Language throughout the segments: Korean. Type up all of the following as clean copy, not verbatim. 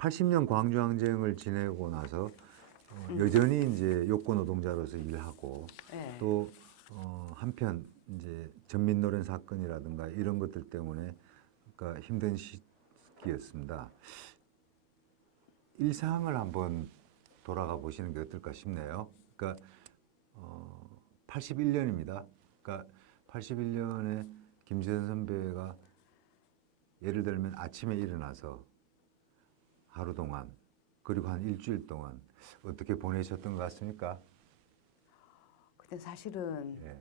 80년 광주항쟁을 지내고 나서 여전히 이제 요건 노동자로서 일하고 네. 또 한편 이제 전민노련 사건이라든가 이런 것들 때문에 그러니까 힘든 시기였습니다. 일상을 한번 돌아가 보시는 게 어떨까 싶네요. 그러니까 81년입니다. 그러니까 81년에 김재선 선배가 예를 들면 아침에 일어나서 하루 동안 그리고 한 일주일 동안 어떻게 보내셨던 것 같습니까? 근데 사실은 예.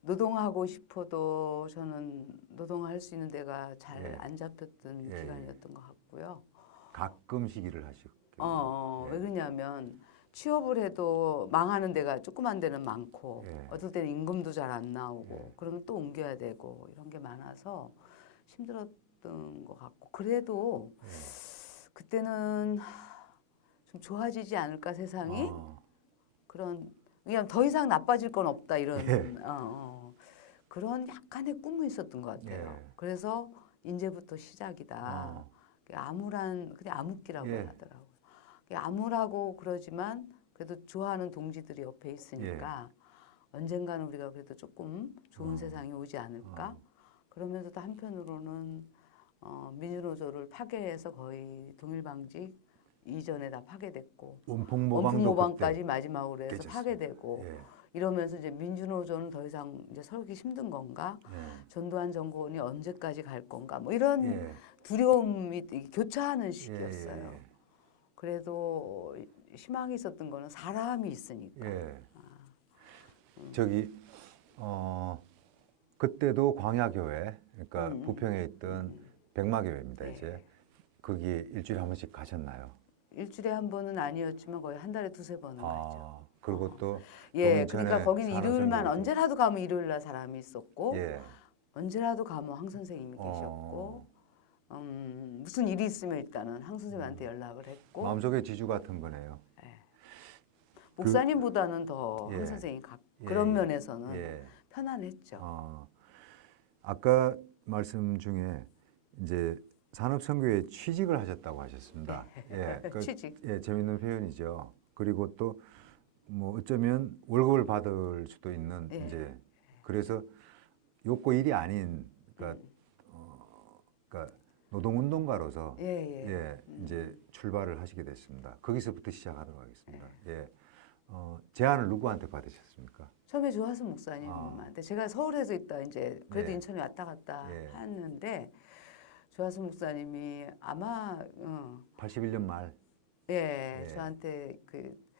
노동하고 싶어도 저는 노동할 수 있는 데가 잘 예. 안 잡혔던 예, 기간이었던 것 같고요. 가끔씩 일을 하셨겠네요. 왜 그러냐면 취업을 해도 망하는 데가 조그만 데는 많고 예. 어떨 때는 임금도 잘 안 나오고 예. 그러면 또 옮겨야 되고 이런 게 많아서 힘들었던 것 같고 그래도 그때는 좀 좋아지지 않을까 세상이 그런 그냥 더 이상 나빠질 건 없다 이런 예. 그런 약간의 꿈이 있었던 것 같아요. 예. 그래서 이제부터 시작이다. 암울한 그냥 암흑기라고 예. 하더라고요. 암울하고 그러지만 그래도 좋아하는 동지들이 옆에 있으니까 언젠가는 우리가 그래도 조금 좋은 세상이 오지 않을까. 그러면서도 한편으로는 민주노조를 파괴해서 거의 동일방직 이전에 다 파괴됐고 원풍모방까지 마지막으로 해서 깨졌습니다. 파괴되고 예. 이러면서 이제 민주노조는 더 이상 이제 서기 힘든 건가? 전두환 정권이 언제까지 갈 건가? 뭐 이런 두려움이 교차하는 시기였어요. 그래도 희망이 있었던 거는 사람이 있으니까. 저기 그때도 광야교회, 그러니까 부평에 있던 백마교회입니다. 네. 이제 거기 일주일에 한 번씩 가셨나요? 일주일에 한 번은 아니었지만 거의 한 달에 두세 번은 가죠. 그리고 또 예, 동인천에 그러니까 거기는 일요일만 산업선교도. 언제라도 가면 일요일 날 사람이 있었고 예. 언제라도 가면 황 선생님이 계셨고 무슨 일이 있으면 일단은 황 선생님한테 연락을 했고 마음속에 지주 같은 거네요. 목사님보다는 더 황 선생님이 그런 면에서는 편안했죠. 아까 말씀 중에 이제 산업선교에 취직을 하셨다고 하셨습니다. 취직. 재밌는 표현이죠. 그리고 또 뭐 어쩌면 월급을 받을 수도 있는 이제 그래서 욕구 일이 아닌 그러니까 노동운동가로서 이제 출발을 하시게 됐습니다. 거기서부터 시작하도록 하겠습니다. 제안을 누구한테 받으셨습니까? 처음에 조하순 목사님한테 제가 서울에서 있다 이제 그래도 인천에 왔다 갔다 하는데 조하순 목사님이 아마 81년 말 저한테 그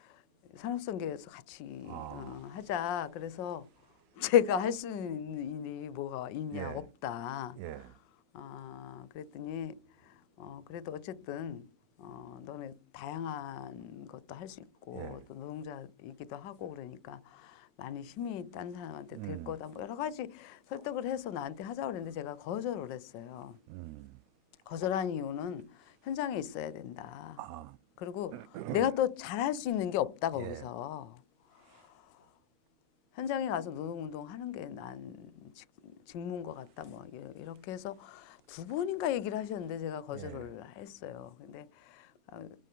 산업선교에서 같이 하자. 그래서 제가 할 수 있는 일이 뭐가 있냐 없다. 그랬더니 그래도 어쨌든 너네 다양한 것도 할 수 있고 또 노동자이기도 하고 그러니까 많이 힘이 딴 사람한테 될 거다. 뭐 여러 가지 설득을 해서 나한테 하자고 그랬는데 제가 거절을 했어요. 거절한 이유는 현장에 있어야 된다. 그리고 내가 또 잘할 수 있는 게 없다 거기서. 현장에 가서 노동운동 하는 게 난 직무인 것 같다. 뭐 이렇게 해서 두 번인가 얘기를 하셨는데 제가 거절을 했어요. 근데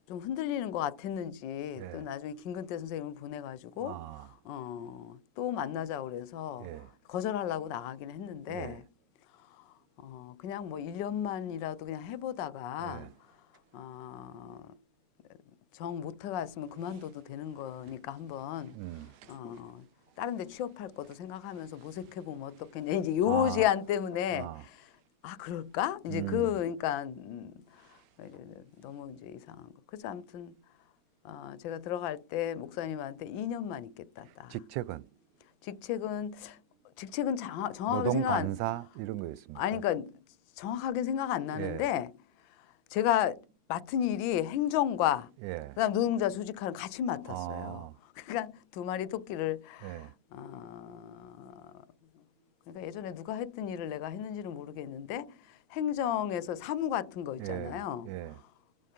좀 흔들리는 것 같았는지 또 나중에 김근태 선생님을 보내가지고 또 만나자고 그래서 거절하려고 나가긴 했는데 그냥 뭐 1년만이라도 그냥 해보다가 정 못해갔으면 그만둬도 되는 거니까 한번 다른 데 취업할 것도 생각하면서 모색해보면 어떻겠냐. 이제 요 제안 때문에 그럴까? 이제 그러니까 너무 이제 이상한 거. 그래서 아무튼 제가 들어갈 때 목사님한테 2년만 있겠다. 직책은 정확하게 생각 안 노동간사 이런 거였습니까? 아니 그러니까 정확하게 생각 안 나는데 제가 맡은 일이 행정과 그다음 노동자 조직하는 같이 맡았어요. 그러니까 두 마리 토끼를 그러니까 예전에 누가 했던 일을 내가 했는지는 모르겠는데 행정에서 사무 같은 거 있잖아요.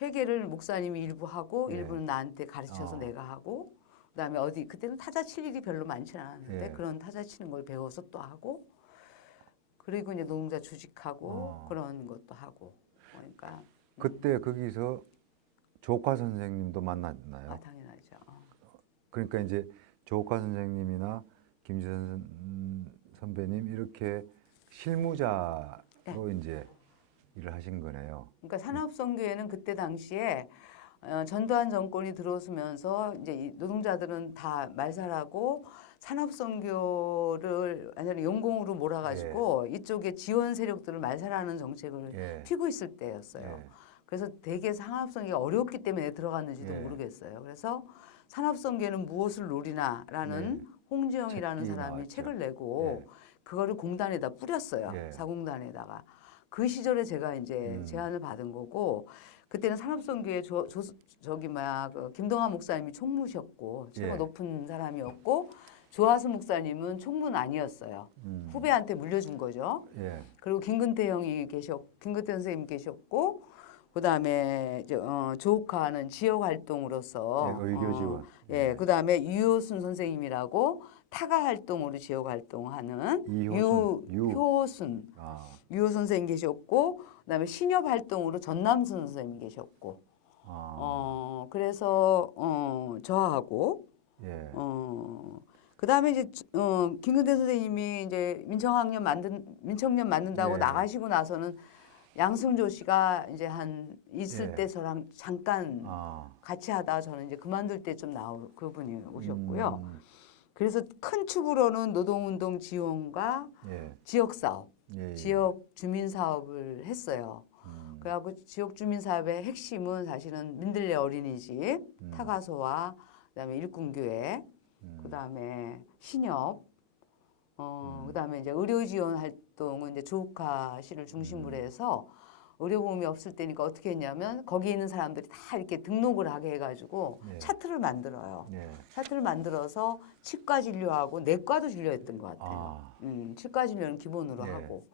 회계를 목사님이 일부 하고 일부는 나한테 가르쳐서 내가 하고 그다음에 어디 그때는 타자 칠 일이 별로 많지는 않았는데 그런 타자 치는 걸 배워서 또 하고 그리고 이제 노동자 조직하고 그런 것도 하고 그러니까 그때 거기서 조카 선생님도 만났나요? 아, 당연하죠. 그러니까 이제 조카 선생님이나 김지선 선배님 이렇게 실무자로 이제 일을 하신 거네요. 그러니까 산업선교회는 그때 당시에 전두환 정권이 들어서면서 이제 이 노동자들은 다 말살하고 산업선교를 완전히 용공으로 몰아가지고 이쪽에 지원 세력들을 말살하는 정책을 예. 피고 있을 때였어요. 예. 그래서 되게 산업선교가 어렵기 때문에 들어갔는지도 예. 모르겠어요. 그래서 산업선교는 무엇을 노리나라는 홍지영이라는 책이 사람이 나왔죠. 책을 내고 예. 그거를 공단에다 뿌렸어요. 예. 사공단에다가. 그 시절에 제가 이제 제안을 받은 거고 그때는 산업선교회 그 김동환 목사님이 총무셨고 최고 예. 높은 사람이었고 조하수 목사님은 총무는 아니었어요. 후배한테 물려준 거죠. 예. 그리고 김근태 선생님 계셨고 그다음에 조카는 지역 활동으로서 예, 의료 지원. 그다음에 유효순 선생님이라고 타가 활동으로 지역 활동하는 유효순 아. 유효 선생님 계셨고 그다음에 신협 활동으로 전남순 선생님 계셨고 그래서 저하고 예. 그다음에 이제 김근태 선생님이 이제 민청년 만든다고 예. 나가시고 나서는 양승조 씨가 이제 있을 예. 때 저랑 잠깐 아. 같이 하다가 저는 이제 그만둘 때 좀 그분이 오셨고요. 그래서 큰 축으로는 노동운동 지원과 예. 지역 사업, 예. 지역 주민 사업을 했어요. 그래갖고 지역 주민 사업의 핵심은 사실은 민들레 어린이집, 타가소와 그다음에 일꾼교회, 그다음에 신협, 그다음에 이제 의료 지원 활동은 이제 조카시를 중심으로 해서 의료보험이 없을 때니까 어떻게 했냐면 거기 있는 사람들이 다 이렇게 등록을 하게 해가지고 예. 차트를 만들어요. 예. 차트를 만들어서 치과 진료하고 내과도 진료했던 것 같아요. 아. 치과 진료는 기본으로 예. 하고.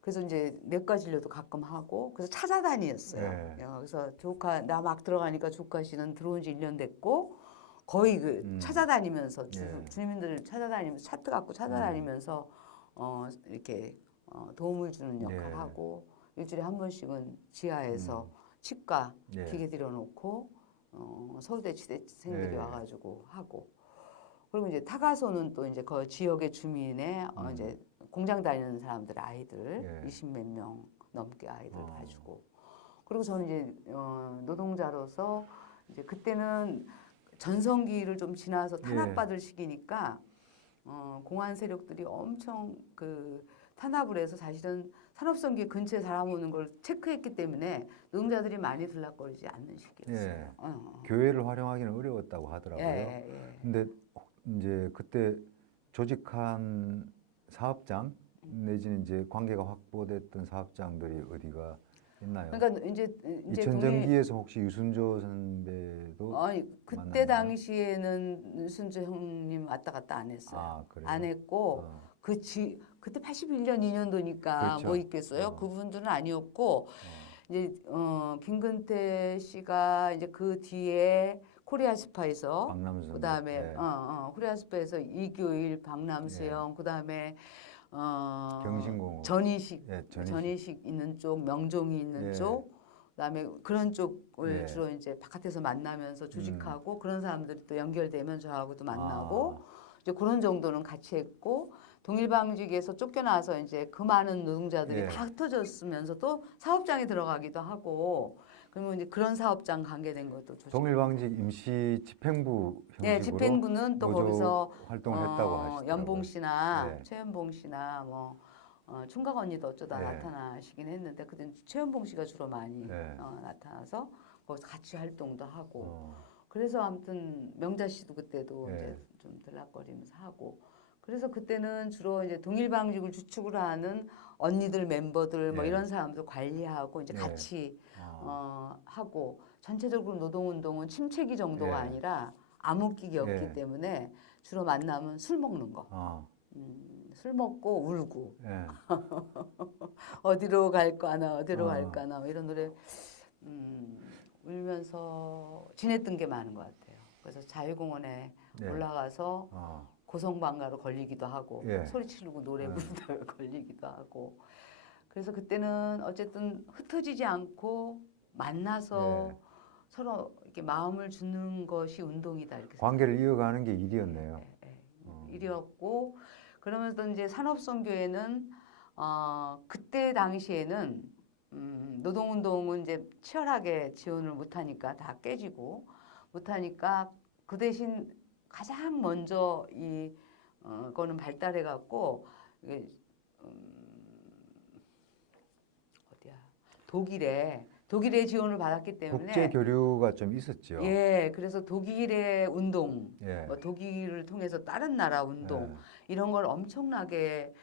그래서 이제 내과 진료도 가끔 하고 그래서 찾아다녔어요. 예. 그래서 나 막 들어가니까 조카 씨는 들어온 지 1년 됐고 거의 찾아다니면서 예. 주민들을 찾아다니면서 차트 갖고 찾아다니면서 이렇게 도움을 주는 역할을 예. 하고 일주일에 한 번씩은 지하에서 치과 예. 기계 들여놓고 서울대 치대생들이 예. 와가지고 하고 그리고 이제 타가소는 또 이제 그 지역의 주민의 이제 공장 다니는 사람들 아이들 20몇 명 넘게 아이들 봐주고 그리고 저는 이제 노동자로서 이제 그때는 전성기를 좀 지나서 탄압받을 시기니까 공안 세력들이 엄청 그 탄압을 해서 사실은 산업선교 근처에 사람 오는 걸 체크했기 때문에 노동자들이 많이 들락거리지 않는 시기였어요. 예. 교회를 활용하기는 어려웠다고 하더라고요. 예. 근데 이제 그때 조직한 사업장 내지는 이제 관계가 확보됐던 사업장들이 어디가 있나요? 그러니까 이제 전전기에서 혹시 유순조 선배도 그때 만났나요? 당시에는 순조 형님 왔다 갔다 안 했어요. 아, 그래요? 안 했고 그때 81년 2년도니까 그렇죠. 뭐 있겠어요? 그분들은 아니었고 이제 김근태 씨가 이제 그 뒤에 코리아스파에서 박남순 그다음에 예. 코리아스파에서 이교일, 박남수영 그다음에 경신공업 전이식 예, 전이식 있는 쪽, 명종이 있는 예. 쪽, 그다음에 그런 쪽을 예. 주로 이제 바깥에서 만나면서 조직하고 그런 사람들이 또 연결되면 저하고도 만나고 이제 그런 정도는 같이 했고 동일방직에서 쫓겨나서 이제 그 많은 노동자들이 예. 다 흩어졌으면서 또 사업장에 들어가기도 하고 그러면 이제 그런 사업장 관계된 것도 조직. 동일방직 임시 집행부 형식으로 네, 집행부는 또 노조 거기서 활동을 했다고 하시더라고요. 연봉 씨나 예. 최연봉 씨나 뭐 총각 언니도 어쩌다 예. 나타나시긴 했는데 그때 최연봉 씨가 주로 많이 예. 나타나서 거기서 같이 활동도 하고 그래서 아무튼 명자 씨도 그때도 예. 이제 좀 들락거리면서 하고 그래서 그때는 주로 이제 동일방직을 주축을 하는 언니들 멤버들 뭐 예. 이런 사람들 관리하고 이제 예. 같이 하고 전체적으로 노동운동은 침체기 정도가 예. 아니라 암흑기였기 예. 때문에 주로 만나면 술 먹는 거. 술 먹고 울고 예. 어디로 갈까나 어디로 갈까나 뭐 이런 노래 울면서 지냈던 게 많은 것 같아요. 그래서 자유공원에 예. 올라가서 고성방가로 걸리기도 하고 예. 소리 지르고 노래 부르다가 걸리기도 하고 그래서 그때는 어쨌든 흩어지지 않고 만나서 예. 서로 이렇게 마음을 주는 것이 운동이다 이렇게 관계를 이어가는 게 일이었네요. 예, 예. 어. 일이었고 그러면서 이제 산업선교회는 그때 당시에는 노동운동은 이제 치열하게 지원을 못하니까 다 깨지고 못하니까 그 대신 가장 먼저 거는 발달해 갖고 이게 어디야 독일의 지원을 받았기 때문에 국제 교류가 좀 있었죠. 예, 그래서 독일의 운동, 예. 뭐 독일을 통해서 다른 나라 운동 예. 이런 걸 엄청나게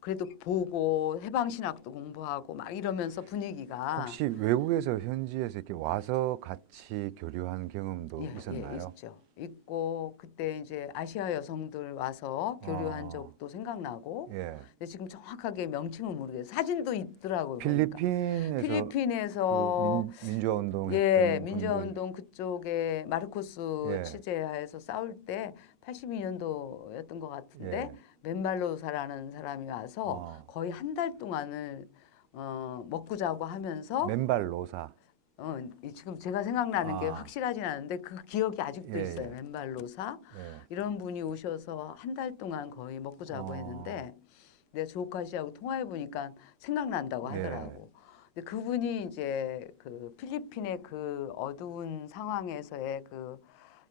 그래도 보고 해방신학도 공부하고 막 이러면서 분위기가 혹시 외국에서 현지에서 이렇게 와서 같이 교류한 경험도 있었나요? 있죠. 있고 그때 이제 아시아 여성들 와서 교류한 적도 생각나고 예. 근데 지금 정확하게 명칭은 모르겠어요. 사진도 있더라고요. 보니까. 필리핀에서 필리핀에서 그 민주화 운동 예, 했던 민주화 분들. 운동 그쪽에 마르코스 예. 취재하에서 싸울 때 82년도였던 것 같은데 예. 맨발로사라는 사람이 와서 거의 한 달 동안을 먹고 자고 하면서 맨발 노사. 지금 제가 생각나는 게 아. 확실하진 않은데 그 기억이 아직도 예, 있어요. 예. 맨발로사 예. 이런 분이 오셔서 한 달 동안 거의 먹고 자고 했는데 내가 조카 씨하고 통화해 보니까 생각난다고 하더라고. 근데 그분이 이제 그 필리핀의 그 어두운 상황에서의 그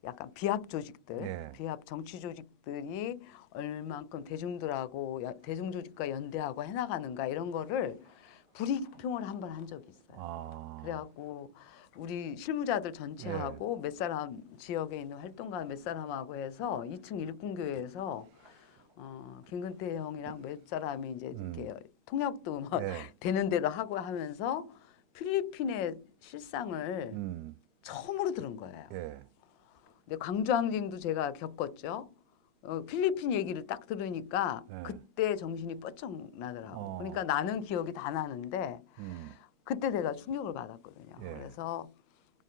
약간 비합 조직들, 예. 비합 정치 조직들이 얼만큼 대중들하고 대중 조직과 연대하고 해나가는가 이런 거를 불이평을 한번 한 적이 있어요. 그래갖고 우리 실무자들 전체하고 몇 사람 지역에 있는 활동가 몇 사람하고 해서 2층 일꾼교회에서 김근태 형이랑 몇 사람이 이제 이렇게 통역도 막 예. 되는 대로 하고 하면서 필리핀의 실상을 처음으로 들은 거예요. 예. 근데 광주항쟁도 제가 겪었죠. 필리핀 얘기를 딱 들으니까 예. 그때 정신이 뻗쩍 나더라고. 그러니까 나는 기억이 다 나는데 그때 내가 충격을 받았거든요. 예. 그래서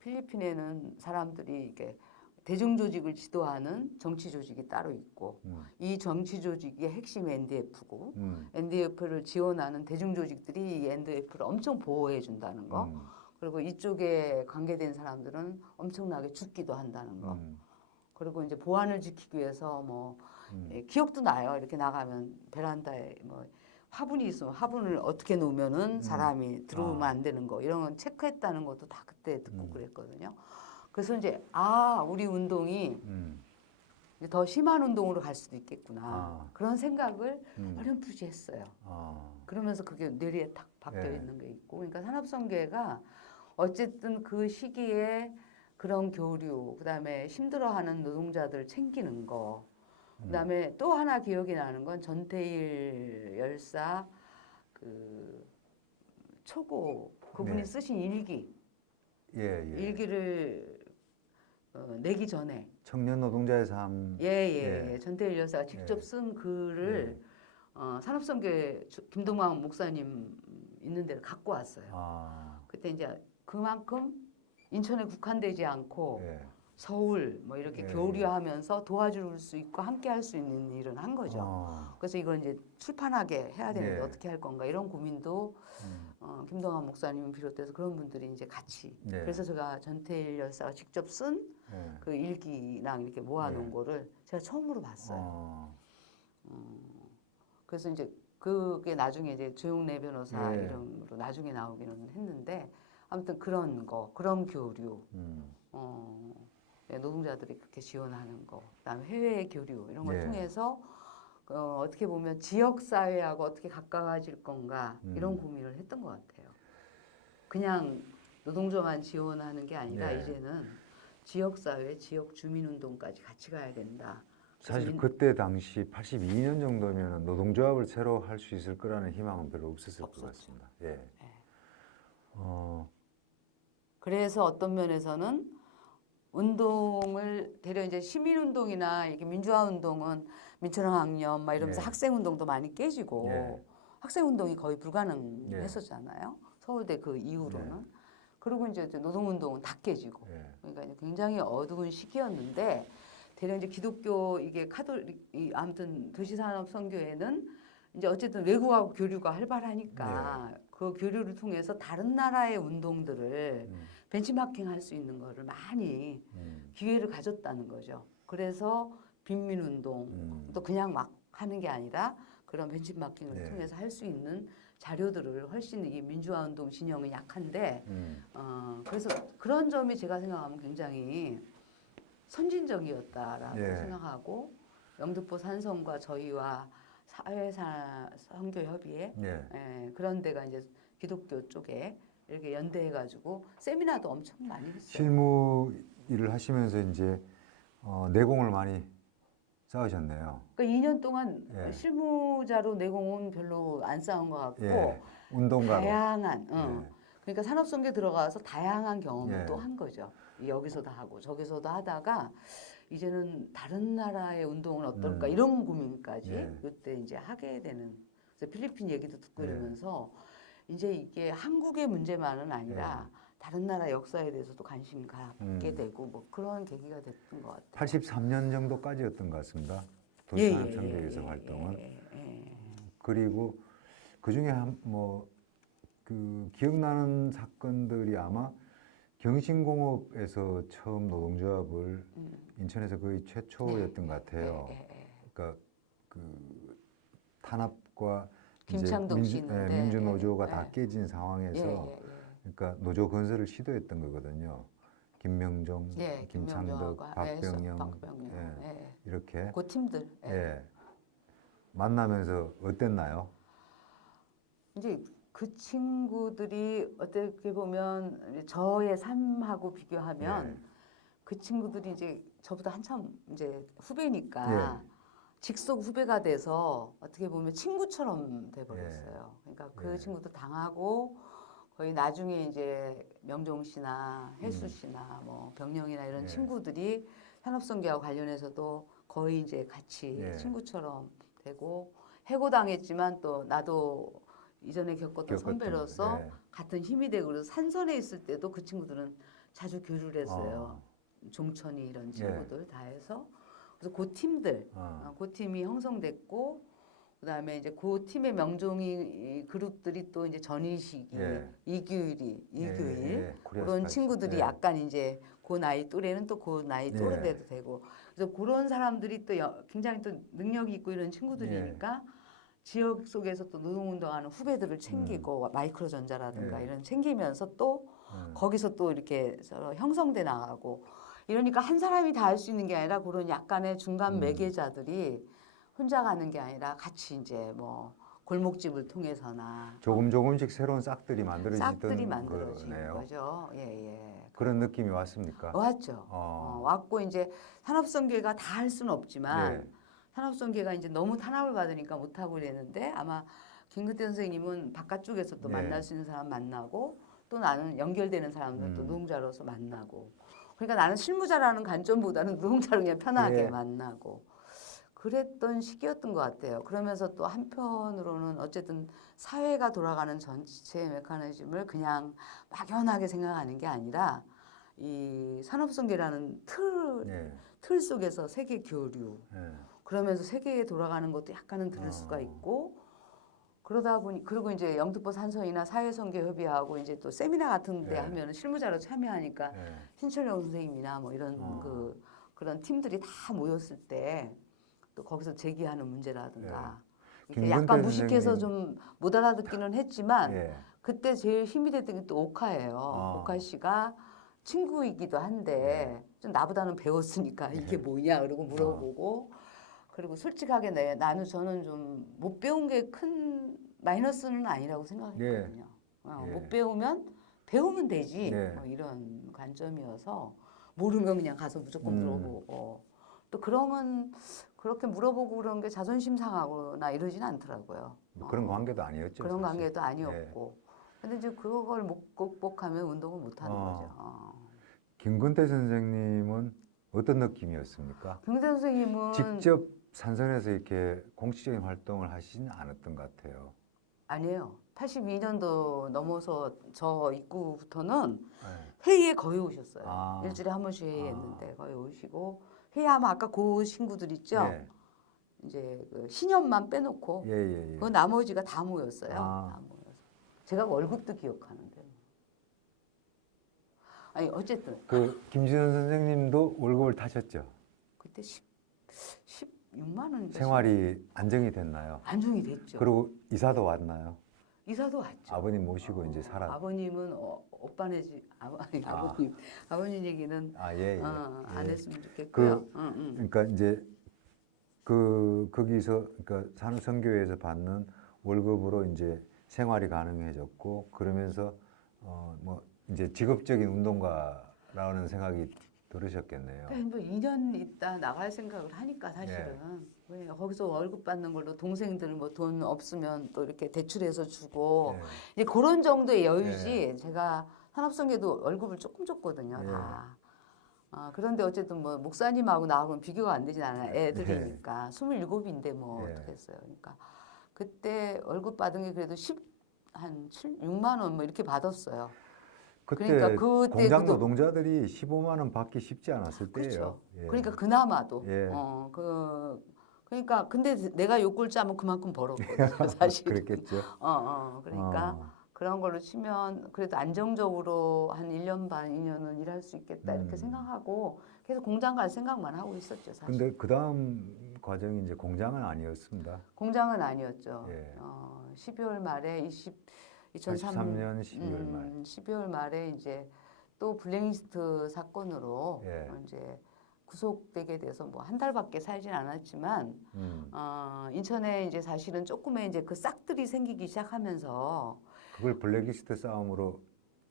필리핀에는 사람들이 이게 대중 조직을 지도하는 정치 조직이 따로 있고 이 정치 조직의 핵심이 NDF고 NDF를 지원하는 대중 조직들이 이 NDF를 엄청 보호해 준다는 거. 그리고 이쪽에 관계된 사람들은 엄청나게 죽기도 한다는 거. 그리고 이제 보안을 지키기 위해서 뭐 기억도 나요. 이렇게 나가면 베란다에 뭐 화분이 있으면 화분을 어떻게 놓으면은 사람이 들어오면 안 되는 거 이런 건 체크했다는 것도 다 그때 듣고 그랬거든요. 그래서 이제 우리 운동이 이제 더 심한 운동으로 갈 수도 있겠구나 그런 생각을 어렴풋이 했어요. 그러면서 그게 뇌리에 탁 박혀 있는 게 있고, 그러니까 산업선교회가 어쨌든 그 시기에 그런 교류, 그다음에 힘들어하는 노동자들 챙기는 거, 그다음에 또 하나 기억이 나는 건 전태일 열사 그 초고 그분이 쓰신 일기, 일기를 내기 전에 청년 노동자의 삶. 전태일 열사가 직접 쓴 글을 산업선교회 김동만 목사님 있는 데를 갖고 왔어요. 그때 이제 그만큼 인천에 국한되지 않고 서울 뭐 이렇게 교류하면서 도와줄 수 있고 함께 할 수 있는 일은 한 거죠. 그래서 이걸 이제 출판하게 해야 되는데 어떻게 할 건가 이런 고민도 김동환 목사님을 비롯해서 그런 분들이 이제 같이 그래서 제가 전태일 열사가 직접 쓴 그 일기랑 이렇게 모아놓은 거를 제가 처음으로 봤어요. 그래서 이제 그게 나중에 이제 조용래 변호사 이름으로 나중에 나오기는 했는데 아무튼 그런 거, 그런 교류, 노동자들이 그렇게 지원하는 거, 그다음에 해외 교류 이런 걸 통해서 어떻게 보면 지역 사회하고 어떻게 가까워질 건가 이런 고민을 했던 것 같아요. 그냥 노동조만 지원하는 게 아니라 이제는 지역 사회, 지역 주민 운동까지 같이 가야 된다. 사실 그때 당시 82년 정도면 노동조합을 새로 할 수 있을 거라는 희망은 별로 없었을 것 같습니다. 그래서 어떤 면에서는 운동을 대려 이제 시민운동이나 이렇게 민주화운동은 민초롱학년 막 이러면서 학생운동도 많이 깨지고 학생운동이 거의 불가능했었잖아요. 서울대 그 이후로는. 그리고 이제 노동운동은 다 깨지고. 그러니까 굉장히 어두운 시기였는데 대려 이제 기독교 이게 아무튼 도시산업선교회는 이제 어쨌든 외국하고 교류가 활발하니까 그 교류를 통해서 다른 나라의 운동들을 벤치마킹할 수 있는 거를 많이 기회를 가졌다는 거죠. 그래서 빈민운동 또 그냥 막 하는 게 아니라 그런 벤치마킹을 네. 통해서 할 수 있는 자료들을 훨씬 이 민주화운동 진영은 약한데 그래서 그런 점이 제가 생각하면 굉장히 선진적이었다라고 예. 생각하고 영등포 산성과 저희와 사회사 선교협의회 예. 그런 데가 이제 기독교 쪽에 이렇게 연대해가지고 세미나도 엄청 많이 했어요. 실무 일을 하시면서 이제 내공을 많이 쌓으셨네요. 그러니까 2년 동안 예. 실무자로 내공은 별로 안 쌓은 것 같고 예. 운동가로. 다양한 예. 그러니까 산업선계 들어가서 다양한 경험을 예. 또 한 거죠. 여기서도 하고 저기서도 하다가 이제는 다른 나라의 운동은 어떨까 이런 고민까지 예. 이때 이제 하게 되는. 그래서 필리핀 얘기도 듣고 예. 이러면서 이제 이게 한국의 문제만은 아니라 예. 다른 나라 역사에 대해서도 관심 갖게 되고 뭐 그런 계기가 됐던 것 같아요. 83년 정도까지였던 것 같습니다. 예, 도시산업청계에서 활동은. 예. 그리고 그 중에 그 기억나는 사건들이 아마 경신공업에서 처음 노동조합을 인천에서 거의 최초였던 것 같아요. 그러니까 그 탄압과 김창동 씨 있는데 민주노조가 다 깨진 상황에서 그러니까 노조 건설을 시도했던 거거든요. 김명종, 김창덕, 박병영, 이렇게 그 팀들. 만나면서 어땠나요? 이제 그 친구들이 어떻게 보면 이제 저의 삶하고 비교하면 그 친구들이 이제 저보다 한참 이제 후배니까 직속 후배가 돼서 어떻게 보면 친구처럼 돼버렸어요. 그러니까 그 친구도 당하고 거의 나중에 이제 명종 씨나 혜수 씨나 뭐 병영이나 이런 친구들이 산업선계와 관련해서도 거의 이제 같이 친구처럼 되고 해고당했지만 또 나도 이전에 겪었던 선배로서 같은 힘이 되고 그래서 산선에 있을 때도 그 친구들은 자주 교류를 했어요. 종천이 이런 친구들 다 해서 그래서 그 팀들, 그 팀이 형성됐고 그다음에 이제 그 팀의 명종이 그룹들이 또 이제 전희식이, 이규일 그런 친구들이 약간 이제 그 나이 또래는 또 그 나이 또래도 되고 그래서 그런 사람들이 또 굉장히 또 능력이 있고 이런 친구들이니까 지역 속에서 또 노동운동하는 후배들을 챙기고 마이크로전자라든가 이런 챙기면서 또 거기서 또 이렇게 서로 형성돼 나가고 이러니까 한 사람이 다 할 수 있는 게 아니라 그런 약간의 중간 매개자들이 혼자 가는 게 아니라 같이 이제 뭐 골목집을 통해서나 조금씩 새로운 싹들이 만들어지던 만들어진 거죠. 그런 느낌이 왔습니까? 왔죠. 왔고 이제 산업선계가 다 할 수는 없지만 산업선계가 이제 너무 탄압을 받으니까 못 하고 이랬는데 아마 김근태 선생님은 바깥쪽에서 또 만날 수 있는 사람 만나고 또 나는 연결되는 사람들 또 노동자로서 만나고 그러니까 나는 실무자라는 관점보다는 노동자로 그냥 편하게 만나고 그랬던 시기였던 것 같아요. 그러면서 또 한편으로는 어쨌든 사회가 돌아가는 전체 메커니즘을 그냥 막연하게 생각하는 게 아니라 이 산업선계라는 틀 속에서 세계 교류 그러면서 세계에 돌아가는 것도 약간은 들을 수가 있고 그러다 보니 그리고 이제 영등포 산선이나 사회선계협의하고 이제 또 세미나 같은데 하면은 실무자로 참여하니까 신철영 선생님이나 뭐 이런 그런 팀들이 다 모였을 때 또 거기서 제기하는 문제라든가 약간 무식해서 좀 못 알아듣기는 했지만 그때 제일 힘이 됐던 게 또 오카예요. 오카 씨가 친구이기도 한데 좀 나보다는 배웠으니까 이게 뭐냐 그러고 물어보고 그리고 솔직하게 저는 좀 못 배운 게 큰 마이너스는 아니라고 생각했거든요. 못 배우면 되지 뭐 이런 관점이어서 모르면 그냥 가서 무조건 물어보고 또 그러면 그렇게 물어보고 그런 게 자존심 상하거나 이러진 않더라고요. 그런 관계도 아니었죠. 그런 사실. 관계도 아니었고. 근데 이제 그걸 못 극복하면 운동을 못 하는 거죠. 김근태 선생님은 어떤 느낌이었습니까? 김근태 선생님은 직접 산선에서 이렇게 공식적인 활동을 하시진 않았던 것 같아요. 아니에요. 82년도 넘어서 저 입구부터는 회의에 거의 오셨어요. 일주일에 한 번씩 회의했는데 거의 오시고 회의하면 아까 그 친구들 있죠? 이제 그 신년만 빼놓고 예, 예, 예. 그 나머지가 다 모였어요. 아. 다 모여서 제가 월급도 기억하는데. 아니 어쨌든 그 김지현 선생님도 월급을 타셨죠? 그때 16만 원인가 생활이 안정이 됐나요? 안정이 됐죠. 그리고 이사도 왔나요? 이사도 왔죠. 아버님 모시고 이제 살아. 아버님은 오빠네 집 아버님 얘기는 아, 예, 예. 안 예. 했으면 좋겠고요. 그러니까 이제 거기서 그러니까 산업선교회에서 받는 월급으로 이제 생활이 가능해졌고 그러면서 뭐 이제 직업적인 운동가라는 생각이 들으셨겠네요. 그러니까 뭐 2년 있다 나갈 생각을 하니까 사실은 왜 거기서 월급 받는 걸로 동생들 뭐 돈 없으면 또 이렇게 대출해서 주고 예. 이제 그런 정도의 여유지 제가 산업선교도 월급을 조금 줬거든요. 예. 다. 그런데 어쨌든 뭐 목사님하고 나하고는 비교가 안 되진 않아요. 애들이니까 27인데 뭐 예. 어떻겠어요. 그러니까 그때 월급 받은 게 그래도 6만 원 뭐 이렇게 받았어요. 그때 그러니까 그때 공장 노동자들이 15만 원 받기 쉽지 않았을 때예요. 그렇죠. 예. 그러니까 그나마도 예. 그러니까 근데 내가 욕을 짜면 그만큼 벌었거든요, 사실. 그랬겠죠. 그러니까 그런 걸로 치면 그래도 안정적으로 한 1년 반, 2년은 일할 수 있겠다 이렇게 생각하고 계속 공장 갈 생각만 하고 있었죠, 사실. 근데 그 다음 과정이 이제 공장은 아니었습니다. 공장은 아니었죠. 예. 12월 말에 83년 12월 말. 12월 말에 이제 또 블랙리스트 사건으로 예. 이제 구속되게 돼서 뭐 한 달밖에 살진 않았지만 인천에 이제 사실은 조금의 이제 그 싹들이 생기기 시작하면서 그걸 블랙리스트 싸움으로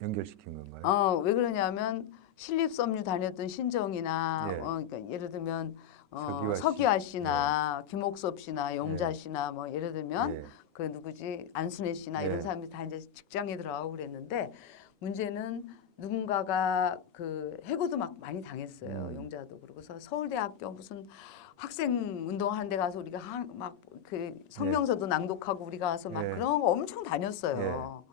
연결시킨 건가요? 왜 그러냐면 신립섬유 다녔던 신정이나 예. 그러니까 예를 들면 서기화 씨. 서기화 씨나 김옥섭 씨나 영자 씨나 뭐 예를 들면 예. 그 누구지 안순애 씨나 예. 이런 사람들이 다 이제 직장에 들어가고 그랬는데 문제는 누군가가 그 해고도 막 많이 당했어요. 영자도 그러고서 서울대학교 무슨 학생 운동하는 데 가서 우리가 막 그 성명서도 낭독하고 우리가 가서 막 예. 그런 거 엄청 다녔어요.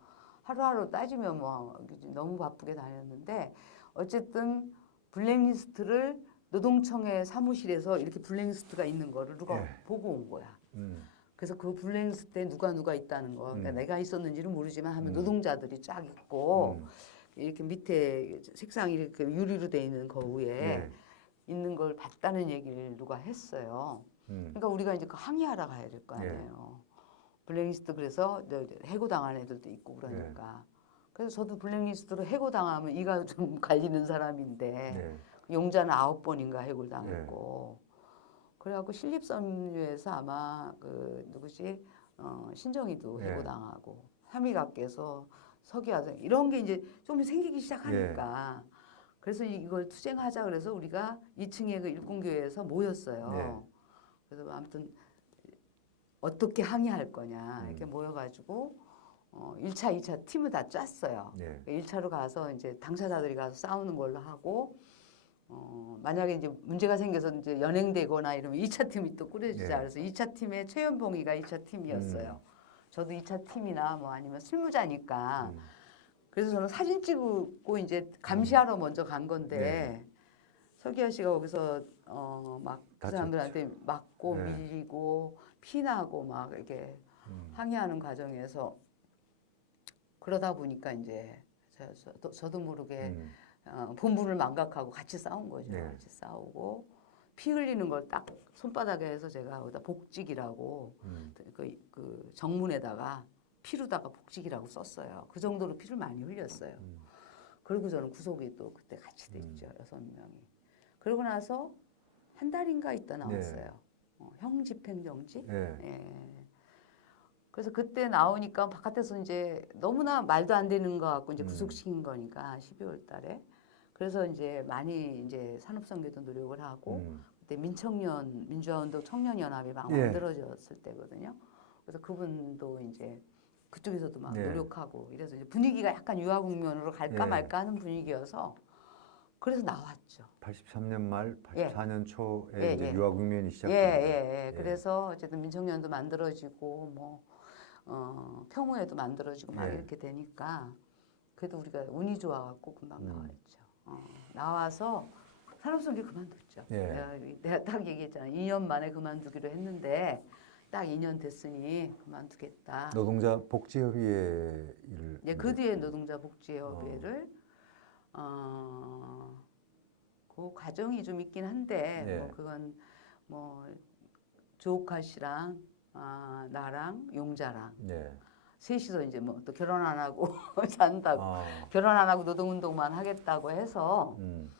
하루하루 따지면 뭐 너무 바쁘게 다녔는데 어쨌든 블랙리스트를 노동청의 사무실에서 이렇게 블랙리스트가 있는 거를 누가 보고 온 거야. 그래서 그 블랙리스트에 누가 있다는 거. 그러니까 내가 있었는지는 모르지만 하면 노동자들이 쫙 있고 이렇게 밑에 색상이 이렇게 유리로 돼 있는 거위에 있는 걸 봤다는 얘기를 누가 했어요. 그러니까 우리가 이제 그 항의하러 가야 될 거 아니에요. 블랙리스트 그래서 해고당한 애들도 있고 그러니까. 그래서 저도 블랙리스트로 해고당하면 이가 좀 갈리는 사람인데 용자는 9번인가 해고를 당했고 그래갖고 신립섬유에서 아마 그 누구지 신정이도 해고당하고 삼위각께서 서기하자 이런 게 이제 좀 생기기 시작하니까 그래서 이걸 투쟁하자 그래서 우리가 2층에 그 일꾼교회에서 모였어요. 그래서 아무튼 어떻게 항의할 거냐 이렇게 모여가지고 1차, 2차 팀을 다 짰어요. 1차로 가서 이제 당사자들이 가서 싸우는 걸로 하고 만약에 이제 문제가 생겨서 이제 연행되거나 이러면 2차 팀이 또 꾸려지자. 그래서 2차 팀에 최연봉이가 2차 팀이었어요. 저도 2차 팀이나 뭐 아니면 실무자니까. 그래서 저는 사진 찍고 이제 감시하러 먼저 간 건데 서기하 씨가 거기서 막 그 사람들한테 맞고 밀리고 피나고 막 이렇게 항의하는 과정에서 그러다 보니까 이제 저도 모르게 본부를 망각하고 같이 싸운 거죠. 같이 싸우고 피 흘리는 걸 딱 손바닥에 해서 제가 거기다 복직이라고 그 정문에다가 피로다가 복직이라고 썼어요. 그 정도로 피를 많이 흘렸어요. 그리고 저는 구속이 또 그때 같이 됐죠. 6명이. 그러고 나서 한 달인가 있다 나왔어요. 형 집행정지. 그래서 그때 나오니까 바깥에서 이제 너무나 말도 안 되는 거 같고 이제 구속시킨 거니까 12월 달에. 그래서 이제 많이 이제 산업선교도 노력을 하고 그때 민주화운동 청년연합이 막 만들어졌을 때거든요. 그래서 그분도 이제 그쪽에서도 막 노력하고 이래서 이제 분위기가 약간 유화국면으로 갈까 말까 하는 분위기여서 그래서 나왔죠. 83년 말, 84년 초에 이제 유화국면이 시작됩니다. 그래서 어쨌든 민청년도 만들어지고 뭐 평화에도 만들어지고 막 이렇게 되니까 그래도 우리가 운이 좋아갖고 금방 나왔죠. 나와서 산업성계 그만뒀죠. 예. 내가 딱 얘기했잖아. 2년 만에 그만두기로 했는데 딱 2년 됐으니 그만두겠다. 노동자 복지협의회 일을 예, 그 뒤에 노동자 복지협의회를 그 과정이 좀 있긴 한데 예. 뭐 그건 뭐 조옥하 씨랑 나랑 용자랑 예. 셋이서 이제 뭐 또 결혼 안 하고 산다고 아, 결혼 안 하고 노동운동만 하겠다고 해서 음.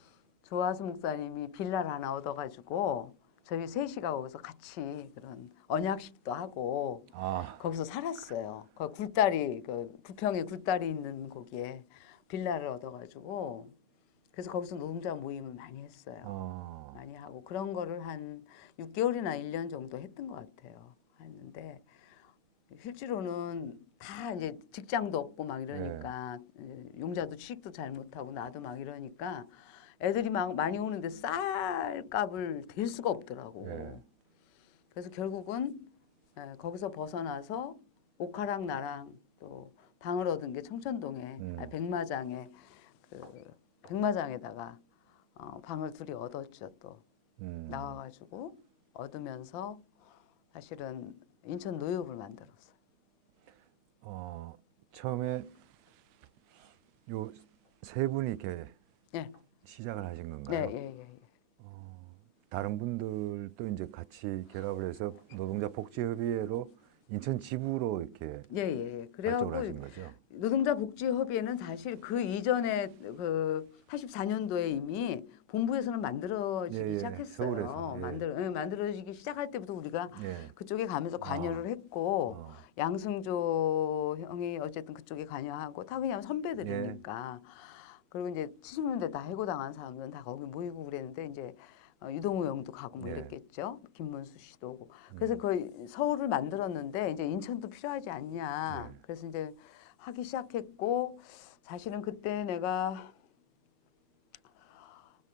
조화수 목사님이 빌라를 하나 얻어가지고 저희 셋이가 거기서 같이 그런 언약식도 하고 아, 거기서 살았어요. 그 굴다리 그 부평에 굴다리 있는 거기에 빌라를 얻어가지고 그래서 거기서 노동자 모임을 많이 했어요. 많이 하고 그런 거를 한 6개월이나 1년 정도 했던 것 같아요. 했는데 실제로는 다 이제 직장도 없고 막 이러니까 용자도 취직도 잘 못하고 나도 막 이러니까 애들이 막 많이 오는데 쌀값을 댈 수가 없더라고. 예. 그래서 결국은 거기서 벗어나서 옥하랑 나랑 또 방을 얻은 게 청천동에 백마장에 그 백마장에다가 방을 둘이 얻었죠. 또 나와가지고 얻으면서 사실은 인천 노엽을 만들었어요. 처음에 요 세 분이 이렇게 예. 시작을 하신 네, 건가요? 예, 예. 다른 분들도 이제 같이 결합을 해서 노동자 복지협의회로 인천 지부로 이렇게 예, 예. 발족을 그래갖고 하신 거죠? 노동자 복지협의회는 사실 그 이전에 그 84년도에 이미 본부에서는 만들어지기 예, 예. 시작했어요. 서울에서, 예. 만들어지기 시작할 때부터 우리가 예. 그쪽에 가면서 관여를 했고 양승조 형이 어쨌든 그쪽에 관여하고 다 그냥 선배들이니까 그리고 이제 70년대 다 해고당한 사람들은 다 거기 모이고 그랬는데 이제 유동우 형도 가고 뭐 예. 이랬겠죠. 김문수 씨도 오고. 그래서 거의 서울을 만들었는데 이제 인천도 필요하지 않냐. 그래서 이제 하기 시작했고 사실은 그때 내가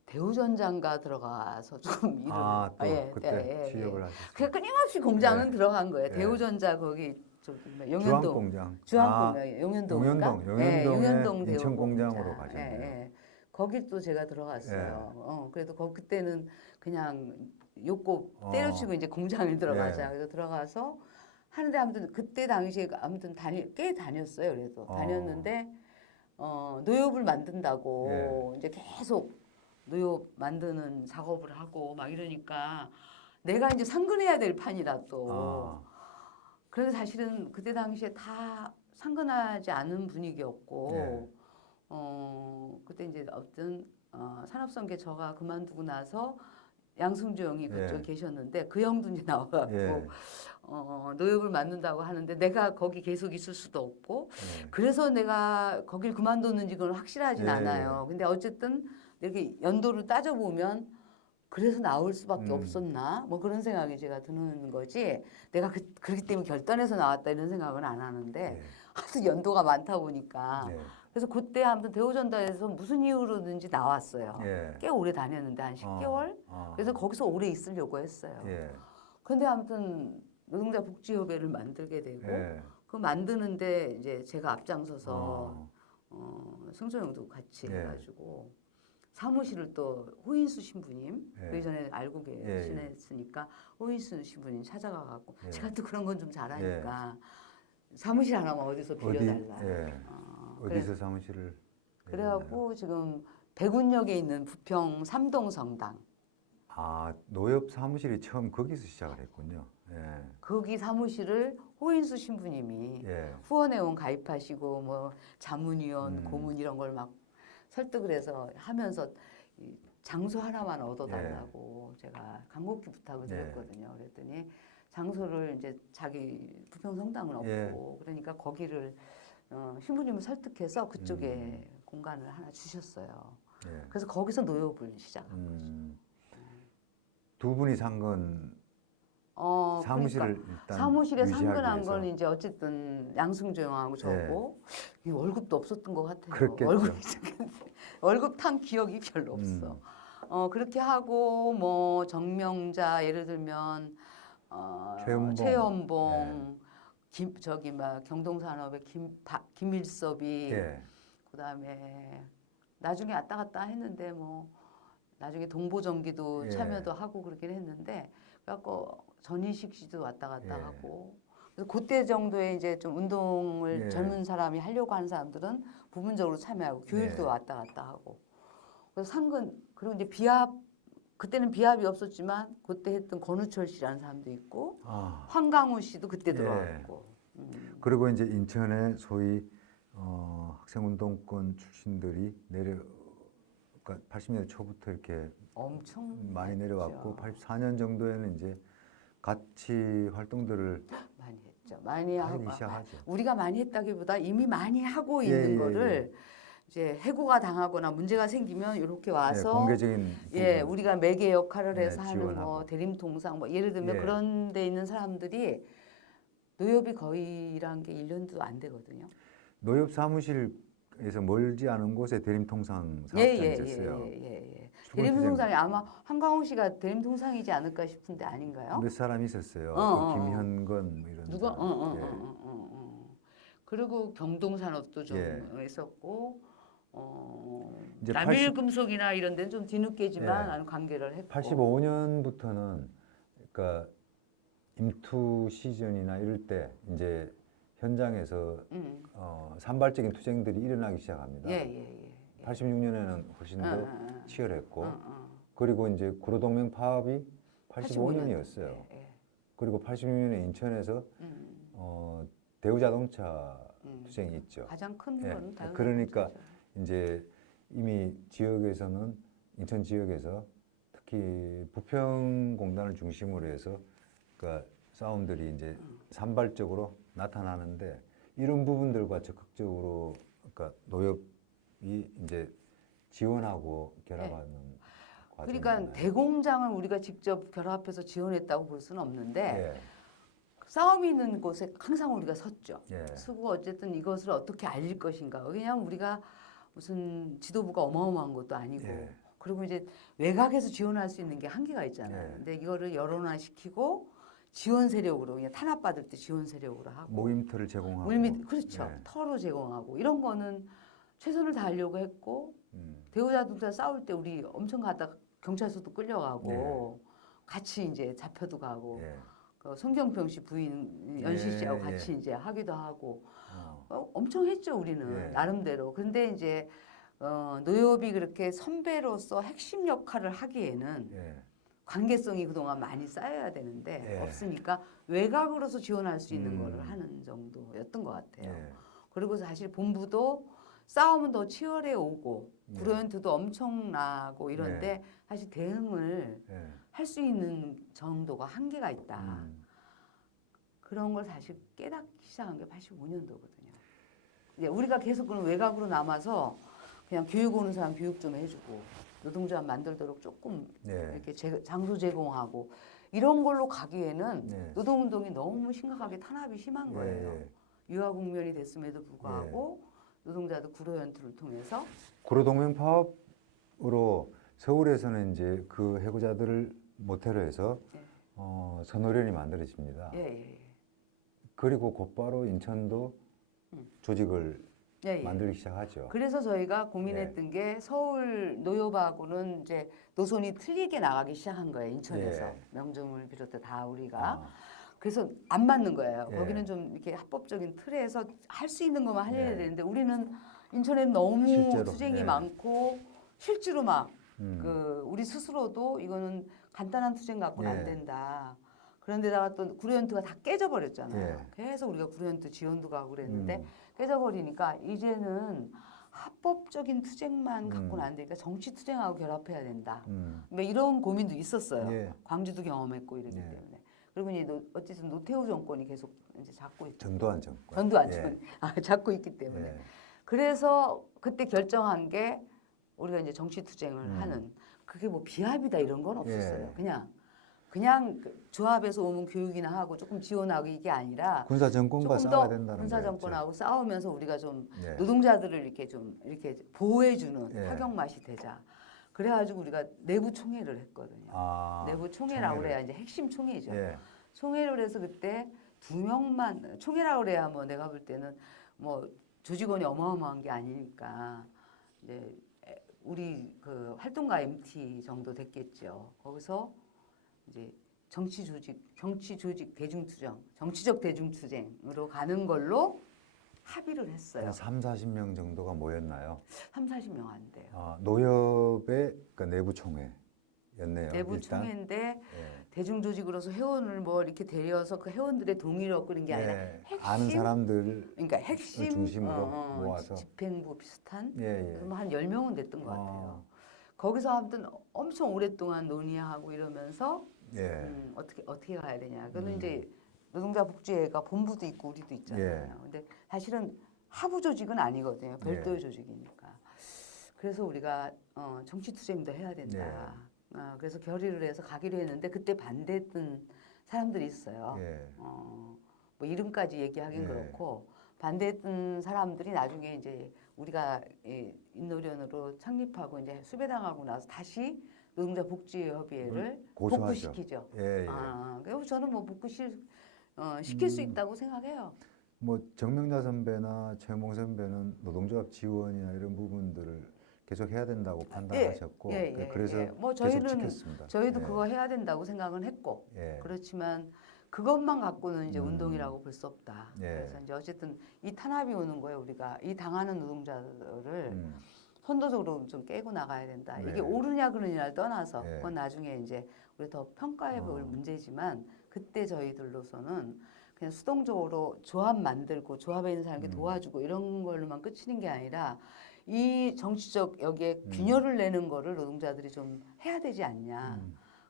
대우전장가 들어가서 좀 일을 또 그때 취업을 하셨어요. 그 끊임없이 공장은 예. 들어간 거예요. 예. 대우전자 거기 저기 용현동 주황공장. 주황공장 용현동인가? 용현동에 대우 인천 공장으로 공장. 가셨네요. 거기 또 제가 들어갔어요. 그래도 그때는 그냥 욕고 때려치고 이제 공장을 들어가자. 그래서 들어가서 하는데 아무튼 그때 당시에 아무튼 꽤 다녔어요. 그래도 다녔는데 노엽을 만든다고 이제 계속 노엽 만드는 작업을 하고 막 이러니까 내가 이제 상근해야 될 판이라 또. 그래서 사실은 그때 당시에 다 상근하지 않은 분위기였고, 그때 이제 어떤 산업성계 저가 그만두고 나서 양승조 형이 그쪽에 계셨는데 그 형도 이제 나와갖고 노엽을 만든다고 하는데 내가 거기 계속 있을 수도 없고 그래서 내가 거길 그만뒀는지 그건 확실하진 않아요. 근데 어쨌든 이렇게 연도를 따져보면 그래서 나올 수밖에 없었나 뭐 그런 생각이 제가 드는 거지 내가 그렇기 때문에 결단해서 나왔다 이런 생각은 안 하는데 하여튼 연도가 많다 보니까 그래서 그때 아무튼 대우전자에서 무슨 이유로든지 나왔어요. 꽤 오래 다녔는데 한 10개월 그래서 거기서 오래 있으려고 했어요. 근데 아무튼 노동자 복지협의회를 만들게 되고 그 만드는데 이제 제가 앞장서서 승조형도 같이 해가지고 사무실을 또 호인수 신부님 그 전에 알고 계시냈으니까 호인수 신부님 찾아가갖고 제가 또 그런 건 좀 잘하니까 사무실 하나만 어디서 빌려달라. 어디서 사무실을? 그래갖고 지금 백운역에 있는 부평 삼동성당. 노엽 사무실이 처음 거기서 시작을 했군요. 거기 사무실을 호인수 신부님이 후원회원 가입하시고 뭐 자문위원, 고문 이런 걸 막 설득을 해서 하면서 장소 하나만 얻어달라고 제가 간곡히 부탁을 드렸거든요. 그랬더니 장소를 이제 자기 부평 성당은 없고 그러니까 거기를 신부님을 설득해서 그쪽에 공간을 하나 주셨어요. 그래서 거기서 노엽을 시작한 거죠. 두 분이 산 건 사무실을 그러니까 일단 사무실에 유지하기 상근한 위해서. 건 이제 어쨌든 양승조 형하고 저고 이 월급도 없었던 것 같아요. 그렇겠죠. 월급 탄 기억이 별로 없어. 그렇게 하고 뭐 정명자 예를 들면 최연봉 저기 막 경동산업의 김일섭이 그다음에 나중에 왔다 갔다 했는데 뭐 나중에 동보정기도 예. 참여도 하고 그러긴 했는데 그래갖고 전인식 씨도 왔다 갔다 예. 하고 그래서 그때 정도에 이제 좀 운동을 예. 젊은 사람이 하려고 하는 사람들은 부분적으로 참여하고 교육도 예. 왔다 갔다 하고 그래서 상근 그리고 이제 비합 그때는 비합이 없었지만 그때 했던 권우철 씨라는 사람도 있고 아, 황강우 씨도 그때 예. 들어왔고 그리고 이제 인천에 소위 학생운동권 출신들이 그러니까 80년대 초부터 이렇게 엄청 많이 내려왔고 했죠. 84년 정도에는 이제 같이 활동들을 많이 했죠. 많이 하기 하고 시작하죠. 우리가 많이 했다기보다 이미 많이 하고 예, 있는 예, 거를 이제 해고가 당하거나 문제가 생기면 이렇게 예, 와서 공개적인 예, 부분. 우리가 매개 역할을 예, 해서 하는 뭐 지원하고. 대림통상 뭐 예를 들면 예. 그런 데 있는 사람들이 노엽이 거의 일한 게 1년도 안 되거든요. 노엽 사무실에서 멀지 않은 곳에 대림통상 예, 사업장이 예, 있었어요. 예. 출근투쟁 대림통상이 아마 한강호 씨가 대림통상이지 않을까 싶은데 아닌가요? 몇 사람 있었어요. 그 김현건 뭐 이런 누가? 사람. 예. 그리고 경동산업도 좀 예. 있었고 이제 남일금속이나 이런 데는 좀 뒤늦게지만 예. 나는 관계를 했고 85년부터는 그러니까 임투 시즌이나 이럴 때 이제 현장에서 산발적인 투쟁들이 일어나기 시작합니다. 예. 86년에는 훨씬 더 응. 치열했고 그리고 이제 구로동맹 파업이 85년이었어요. 예. 그리고 86년에 인천에서 대우자동차 투쟁이 있죠. 가장 큰 예. 거는 다른 그러니까 거죠. 이제 이미 지역에서는 인천 지역에서 특히 부평공단을 중심으로 해서 그러니까 싸움들이 이제 산발적으로 나타나는데 이런 부분들과 적극적으로 그러니까 노엽이 이제 지원하고 결합하는 과정이잖아요. 그러니까 대공장을 우리가 직접 결합해서 지원했다고 볼 수는 없는데 예. 싸움이 있는 곳에 항상 우리가 섰죠. 예. 서고 어쨌든 이것을 어떻게 알릴 것인가. 왜냐하면 우리가 무슨 지도부가 어마어마한 것도 아니고 예. 그리고 이제 외곽에서 지원할 수 있는 게 한계가 있잖아요. 예. 근데 이거를 여론화시키고 지원 세력으로 그냥 탄압받을 때 지원 세력으로 하고 모임터를 제공하고 그렇죠. 예. 터로 제공하고 이런 거는 최선을 다하려고 했고 음. 대우자동차 싸울 때 우리 엄청 가다가 경찰서도 끌려가고 같이 이제 잡혀도 가고 예. 그 송경평 씨 부인 연실 씨하고 예, 같이 이제 하기도 하고 어. 엄청 했죠 우리는 예. 나름대로. 근데 이제 노엽이 그렇게 선배로서 핵심 역할을 하기에는 예. 관계성이 그동안 많이 쌓여야 되는데 예. 없으니까 외곽으로서 지원할 수 있는 거를 하는 정도였던 것 같아요. 예. 그리고 사실 본부도 싸움은 더 치열해 오고 구로연투도 엄청나고 이런데 사실 대응을 예. 할 수 있는 정도가 한계가 있다. 그런 걸 사실 깨닫기 시작한 게 85년도거든요. 이제 우리가 계속 그런 외곽으로 남아서 그냥 교육 오는 사람 교육 좀 해주고 노동조합 만들도록 조금 예. 이렇게 장소 제공하고 이런 걸로 가기에는 예. 노동운동이 너무 심각하게 탄압이 심한 거예요. 예. 유화 국면이 됐음에도 불구하고 노동자들 구로연투를 통해서 구로동맹 파업으로 서울에서는 이제 그 해고자들을 모태로 해서 선호련이 만들어집니다. 예. 그리고 곧바로 인천도 조직을 예. 만들기 시작하죠. 그래서 저희가 고민했던 게 서울 노엽하고는 이제 노선이 틀리게 나가기 시작한 거예요. 인천에서 예. 명중을 비롯해 다 우리가. 아, 그래서 안 맞는 거예요. 예. 거기는 좀 이렇게 합법적인 틀에서 할 수 있는 것만 하려야 예. 되는데 우리는 인천에는 너무 실제로, 투쟁이 예. 많고 실제로 막 우리 스스로도 이거는 간단한 투쟁 갖고는 안 예. 된다. 그런데다가 또 구로연투가 다 깨져버렸잖아요. 예. 계속 우리가 구로연투 지원도 가고 그랬는데 깨져버리니까 이제는 합법적인 투쟁만 갖고는 안 되니까 정치 투쟁하고 결합해야 된다. 뭐 이런 고민도 있었어요. 예. 광주도 경험했고 이러기 예. 때문에. 그리고 이제 어쨌든 노태우 정권이 계속 이제 잡고 있죠. 전두환 정권. 전두환 예. 정권 잡고 있기 때문에. 예. 그래서 그때 결정한 게 우리가 이제 정치 투쟁을 하는 그게 뭐 비합이다 이런 건 없었어요. 예. 그냥 그 조합에서 오면 교육이나 하고 조금 지원하고 이게 아니라 군사 정권과 조금 싸워야 더 된다는 군사 거였죠. 정권하고 싸우면서 우리가 좀 예. 노동자들을 이렇게 좀 이렇게 보호해주는 예. 타격 맛이 되자. 그래가지고 우리가 내부 총회를 했거든요. 아, 내부 총회라고 총회를. 그래야 이제 핵심 총회죠. 예. 총회를 해서 그때 2명만 총회라고 그래야 뭐 내가 볼 때는 뭐 조직원이 어마어마한 게 아니니까 이제 우리 그 활동가 MT 정도 됐겠죠. 거기서 이제 정치 조직 대중투쟁, 정치적 대중투쟁으로 가는 걸로 합의를 했어요. 한 3, 40명 정도가 모였나요? 3, 40명 안 돼요. 아, 노협의 그러니까 내부 총회였네요. 내부 일단. 총회인데 예. 대중조직으로서 회원을 뭐 이렇게 데려서 그 회원들의 동의를 얻고 그런 게 아니라 예. 핵심, 아는 사람들 그러니까 핵심 중심으로 모아서. 집행부 비슷한 예, 예. 그럼 한 10명은 됐던 것 같아요. 거기서 아무튼 엄청 오랫동안 논의하고 이러면서 예. 어떻게 가야 되냐. 그거는 음. 이제 노동자 복지회가 본부도 있고 우리도 있잖아요. 예. 근데 사실은 하부 조직은 아니거든요. 별도의 예. 조직이니까. 그래서 우리가 정치투쟁도 해야 된다. 그래서 결의를 해서 가기로 했는데 그때 반대했던 사람들이 있어요. 예. 뭐 이름까지 얘기하긴 예. 그렇고 반대했던 사람들이 나중에 이제 우리가 인노련으로 창립하고 이제 수배당하고 나서 다시 노동자 복지협의회를 고소하죠. 복구시키죠. 예, 예. 그래서 저는 뭐 시킬 수 있다고 생각해요. 뭐 정명자 선배나 최홍 선배는 노동조합 지원이나 이런 부분들을 계속 해야 된다고 판단하셨고 그래서 뭐 계속 지켰습니다. 저희도 예. 그거 해야 된다고 생각은 했고 예. 그렇지만 그것만 갖고는 이제 운동이라고 볼 수 없다. 예. 그래서 이제 어쨌든 이 탄압이 오는 거예요. 우리가 이 당하는 노동자들을 음. 선도적으로 좀 깨고 나가야 된다. 네. 이게 옳으냐 그르냐를 떠나서 예. 그건 나중에 이제 우리 더 평가해 볼 문제지만 그때 저희들로서는 그냥 수동적으로 조합 만들고 조합에 있는 사람에게 도와주고 이런 걸로만 끝이는 게 아니라 이 정치적 여기에 균열을 내는 거를 노동자들이 좀 해야 되지 않냐.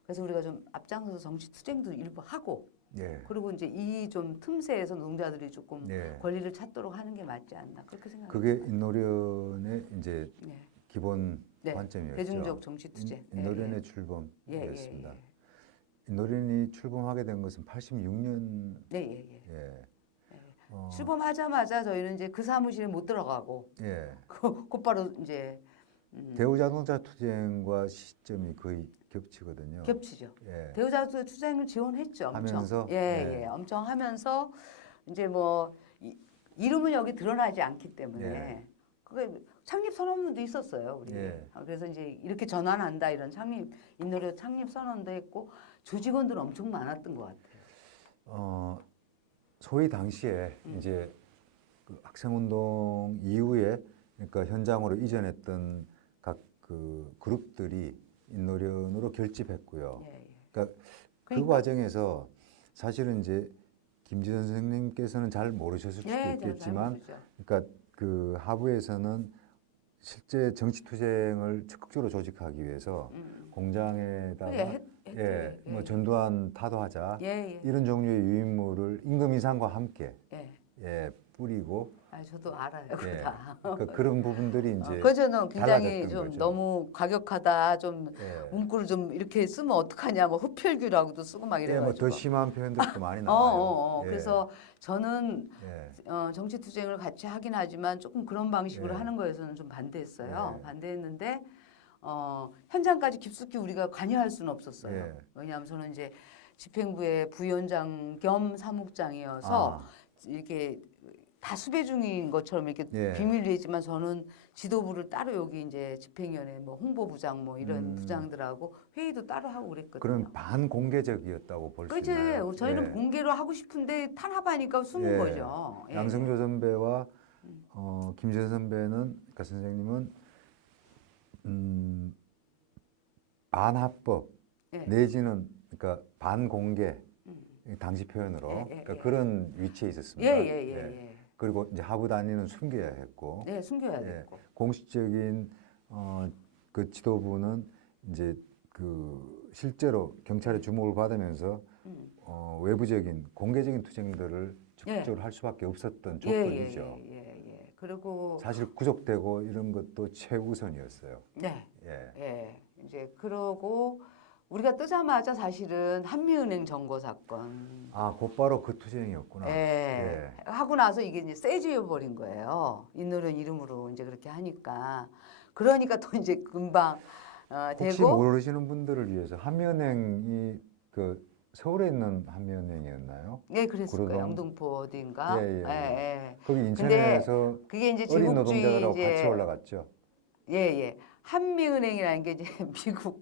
그래서 우리가 좀 앞장서서 정치 투쟁도 일부 하고 예. 그리고 이제 이 좀 틈새에서 노동자들이 조금 예. 권리를 찾도록 하는 게 맞지 않나 그렇게 생각합니다. 그게 인노련의 이제 네. 기본 네. 관점이었죠. 대중적 정치 투쟁. 인노련의 출범이었습니다. 예. 인노련이 출범하게 된 것은 86년. 네. 예. 출범하자마자 저희는 이제 그 사무실에 못 들어가고 예. 곧바로 이제 대우자동차 투쟁과 시점이 거의 겹치거든요. 겹치죠. 예. 대우자동차 투쟁을 지원했죠. 엄청. 하면서? 예. 엄청 하면서 이제 뭐 이름은 여기 드러나지 않기 때문에 예. 그게 창립 선언문도 있었어요. 우리. 예. 그래서 이제 이렇게 전환한다 이런 인노련 창립 선언도 했고 조직원들은 엄청 많았던 것 같아요. 소위 당시에 이제 그 학생운동 이후에 그러니까 현장으로 이전했던 각 그 그룹들이 인노련으로 결집했고요. 예. 그러니까 그 과정에서 사실은 이제 김지선 선생님께서는 잘 모르셨을 수도 있겠지만, 그러니까 그 하부에서는 실제 정치 투쟁을 적극적으로 조직하기 위해서 공장에다가 뭐 전두환 타도하자 이런 종류의 유인물을 임금 인상과 함께 뿌리고. 저도 알아요. 그거 다. 그러니까 그런 부분들이 이제 그저는 굉장히 좀 거죠. 너무 과격하다. 좀 문구를 좀 이렇게 쓰면 어떡하냐. 뭐 흡혈귀라고도 쓰고 막 이래가지고. 뭐 더 심한 표현들도 많이 나와요. 그래서 저는 정치 투쟁을 같이 하긴 하지만 조금 그런 방식으로 하는 거에서는 좀 반대했어요. 반대했는데 현장까지 깊숙이 우리가 관여할 수는 없었어요. 왜냐하면 저는 이제 집행부의 부위원장 겸 사무국장이어서 이렇게 다 수배 중인 것처럼 이렇게 비밀리에 있지만 저는 지도부를 따로 여기 이제 집행위원회 뭐 홍보부장 뭐 이런 부장들하고 회의도 따로 하고 그랬거든요. 그럼 반공개적이었다고 볼 수 있나요? 그렇지. 저희는 공개로 하고 싶은데 탄압하니까 숨은 거죠. 양성조 선배와 김재선 선배는, 그러니까 선생님은 반합법 내지는 그러니까 반공개 당시 표현으로 그러니까 그런 위치에 있었습니다. 그리고 이제 하부 단위는 숨겨야 했고, 숨겨야 됐고, 공식적인 그 지도부는 이제 그 실제로 경찰의 주목을 받으면서 외부적인 공개적인 투쟁들을 적극적으로 할 수밖에 없었던 조건이죠. 그리고 사실 구속되고 이런 것도 최우선이었어요. 이제 그러고 우리가 뜨자마자 사실은 한미은행 점거 사건. 곧바로 그 투쟁이었구나. 하고 나서 이게 이제 세지해 버린 거예요. 인노련 이름으로 이제 그렇게 하니까. 그러니까 또 이제 금방 혹시 되고. 모르시는 분들을 위해서 한미은행이 그 서울에 있는 한미은행이었나요? 그랬을 거예요. 영등포 어딘가. 거기 인천에서 그게 이제 어린 제국주의 노동자들하고 이제 같이 올라갔죠. 예. 한미은행이라는 게 이제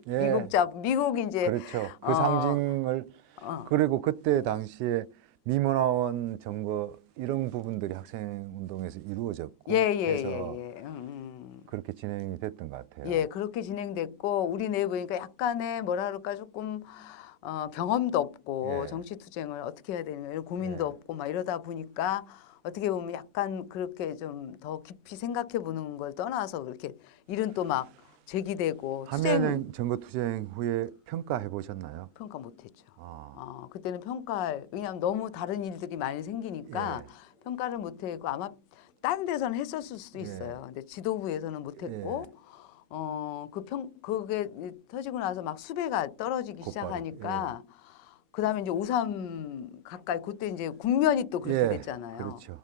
예. 미국 이제 그렇죠. 그 어, 상징을 어, 그리고 그때 당시에 미문화원 점거 이런 부분들이 학생 운동에서 이루어졌고 해서 예. 그렇게 진행이 됐던 것 같아요. 예, 그렇게 진행됐고 우리 내에 보니까 약간의 뭐라 그럴까 조금 경험도 없고 예. 정치 투쟁을 어떻게 해야 되는 이런 고민도 예. 없고 막 이러다 보니까 어떻게 보면 약간 그렇게 좀 더 깊이 생각해 보는 걸 떠나서 그렇게 일은 또 막 제기되고 투쟁 한미은행 점거 투쟁 후에 평가해 보셨나요? 평가 못했죠. 아, 그때는 왜냐하면 너무 다른 일들이 많이 생기니까 예. 평가를 못했고 아마 다른 데서는 했었을 수도 예. 있어요. 근데 지도부에서는 못했고 예. 그게 터지고 나서 막 수배가 떨어지기 곧바로, 시작하니까 그다음에 이제 5.3 가까이 그때 이제 국면이 또 그렇게 예. 됐잖아요. 그렇죠.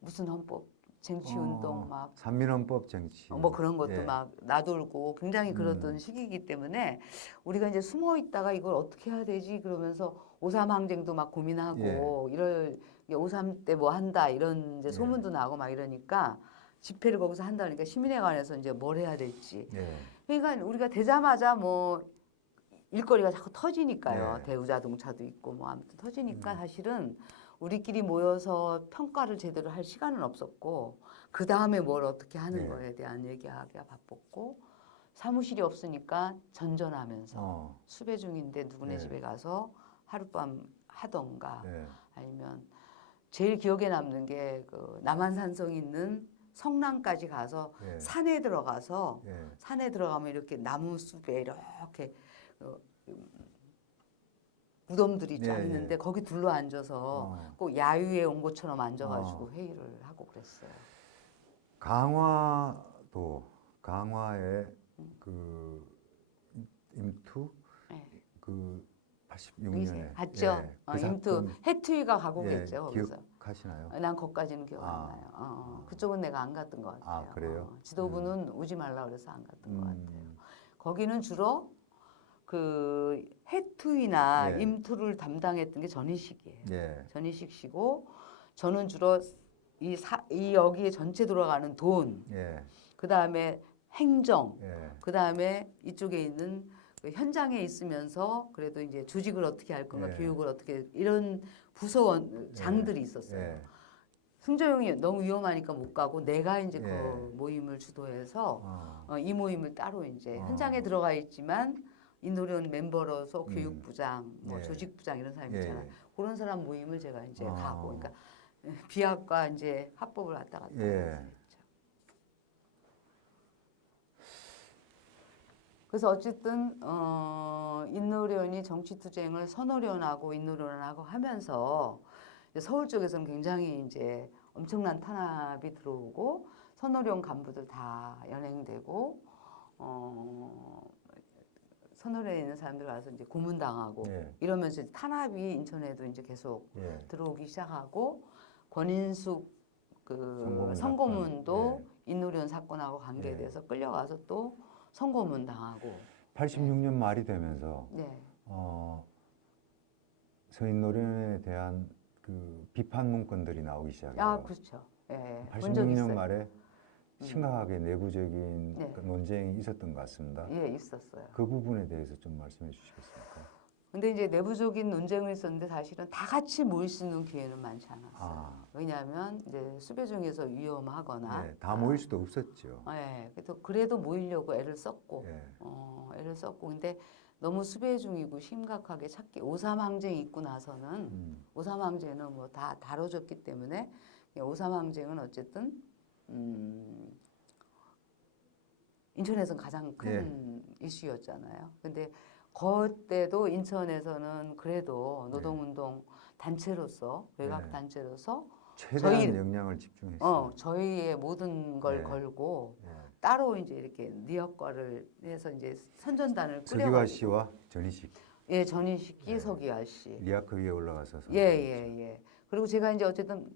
무슨 헌법 쟁취 운동 막 삼민헌법 쟁취. 뭐 그런 것도 예. 막 나돌고 굉장히 그러던 시기이기 때문에 우리가 이제 숨어 있다가 이걸 어떻게 해야 되지 그러면서 5.3 항쟁도 막 고민하고 이럴 5.3 때 뭐 한다 이런 이제 소문도 나고 막 이러니까 집회를 거기서 한다니까 시민회관에서 이제 뭘 해야 될지. 예. 그러니까 우리가 되자마자 뭐 일거리가 자꾸 터지니까요. 예. 대우자동차도 있고 뭐 아무튼 터지니까 사실은 우리끼리 모여서 평가를 제대로 할 시간은 없었고 그 다음에 뭘 어떻게 하는 예. 거에 대한 얘기하기가 바빴고 사무실이 없으니까 전전하면서 수배 중인데 누구네 예. 집에 가서 하룻밤 하던가 예. 아니면 제일 기억에 남는 게 그 남한산성 있는 성남까지 가서 예. 산에 들어가서 예. 산에 들어가면 이렇게 나무 숲에 이렇게 무덤들이 쫙 예, 있는데 예. 거기 둘러 앉아서 꼭 야유회 온 것처럼 앉아가지고 회의를 하고 그랬어요. 강화에 그 임투 네. 그 86년에 갔죠. 그 임투 사건 해투이가 가고 그랬죠. 거기서. 기억하시나요? 난 거기까지는 기억 안 나요. 그쪽은 내가 안 갔던 것 같아요. 그래요? 지도부는 오지 말라 그래서 안 갔던 것 같아요. 거기는 주로 그 해투이나 예. 임투를 담당했던 게 전희식이에요. 예. 전희식 씨고 저는 주로 이 여기에 전체 돌아가는 돈, 예. 그 다음에 행정, 예. 그 다음에 이쪽에 있는 그 현장에 있으면서 그래도 이제 조직을 어떻게 할 건가, 예. 교육을 어떻게 이런 부서원 장들이 있었어요. 예. 승조용이 너무 위험하니까 못 가고 내가 이제 예. 그 모임을 주도해서 이 모임을 따로 이제 현장에 들어가 있지만 인도련 멤버로서 교육부장, 뭐 예. 조직부장 이런 사람 예. 있잖아요. 그런 사람 모임을 제가 이제 아. 가고, 그러니까 비학과 이제 합법을 왔다 갔다 예. 했죠. 그래서 어쨌든 인노련이 정치투쟁을 선노련하고 인노련하고 하면서 이제 서울 쪽에서는 굉장히 이제 엄청난 탄압이 들어오고 선노련 간부들 다 연행되고 선노련에 있는 사람들 와서 이제 고문당하고 이러면서 이제 탄압이 인천에도 이제 계속 들어오기 시작하고 권인숙 그 성고문도 인노련 사건하고 관계돼서 끌려가서 또 성고문 당하고 86년 말이 되면서 서인노련에 대한 그 비판 문건들이 나오기 시작해요. 그렇죠. 예, 86년 말에 심각하게 내부적인 그 논쟁이 있었던 것 같습니다. 예, 있었어요. 그 부분에 대해서 좀 말씀해 주시겠습니까? 근데 이제 내부적인 논쟁은 있었는데 사실은 다 같이 모일 수 있는 기회는 많지 않았어요. 왜냐하면 이제 수배 중에서 위험하거나 다 모일 수도 없었죠. 그래도 모이려고 애를 썼고 예. 근데 너무 수배 중이고 심각하게 찾기 5.3 항쟁이 있고 나서는 5.3 항쟁은 뭐 다 다뤄졌기 때문에 5.3 항쟁은 어쨌든 인천에서는 가장 큰 이슈였잖아요. 근데 그때도 인천에서는 그래도 노동운동 단체로서 외곽 단체로서 최대한 영향을 집중했어요. 저희의 모든 걸 걸고 따로 이제 이렇게 리역과를 해서 이제 선전단을 서기화 꾸려가지고 씨와 전희식. 예, 전희식이 서기화 씨. 리아크 위에 올라가서. 예. 그리고 제가 이제 어쨌든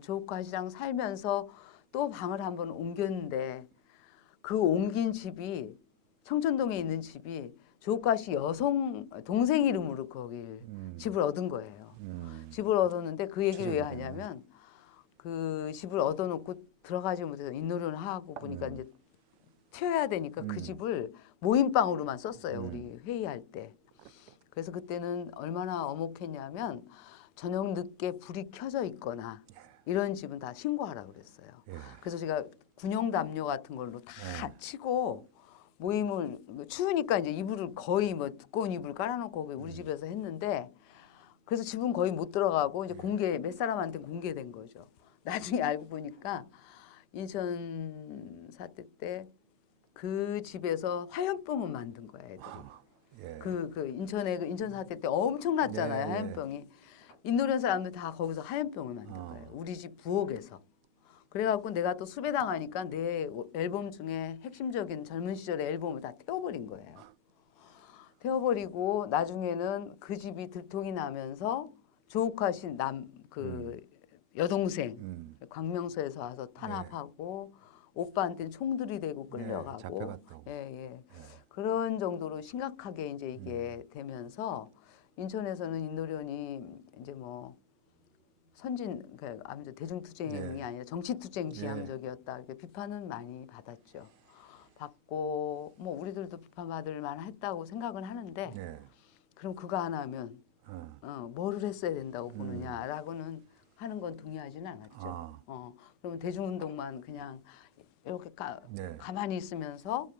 조옥화 씨랑 살면서 또 방을 한번 옮겼는데 그 옮긴 집이 청천동에 있는 집이 조옥화 씨 동생 이름으로 거기 집을 얻은 거예요. 집을 얻었는데 그 얘기를 왜 하냐면 그 집을 얻어놓고 들어가지 못해서 잇노련 하고 보니까 이제 튀어야 되니까 그 음. 집을 모임방으로만 썼어요. 음. 우리 회의할 때. 그래서 그때는 얼마나 엄혹했냐면 저녁 늦게 불이 켜져 있거나 이런 집은 다 신고하라고 그랬어요. 예. 그래서 제가 군용 담요 같은 걸로 다 네. 치고 모임을 추우니까 이제 이불을 거의 뭐 두꺼운 이불 깔아놓고 우리 집에서 했는데 그래서 집은 거의 못 들어가고 이제 공개 몇 사람한테 공개된 거죠. 나중에 알고 보니까 인천 사태 때 그 집에서 화염병을 만든 거야, 애들이. 예. 그 인천에 그 인천 사태 때 엄청났잖아요, 네, 화염병이. 인도련 사람들 다 거기서 화염병을 만든 거예요. 우리 집 부엌에서. 그래갖고 내가 또 수배당하니까 내 앨범 중에 핵심적인 젊은 시절의 앨범을 다 태워버린 거예요. 태워버리고 나중에는 그 집이 들통이 나면서 조욱하신 여동생 광명서에서 와서 탄압하고 오빠한테는 총들이 대고 끌려가고 잡혀갔다고. 예. 그런 정도로 심각하게 이제 이게 되면서 인천에서는 인도련이 이제 뭐 아무튼 대중투쟁이 아니라 정치투쟁 지향적이었다 이렇게 비판은 많이 받았죠. 받고 뭐 우리들도 비판받을 만했다고 생각은 하는데 그럼 그거 안 하면 뭐를 했어야 된다고 보느냐라고는 하는 건 동의하지는 않았죠. 그러면 대중운동만 그냥 이렇게 가만히 있으면서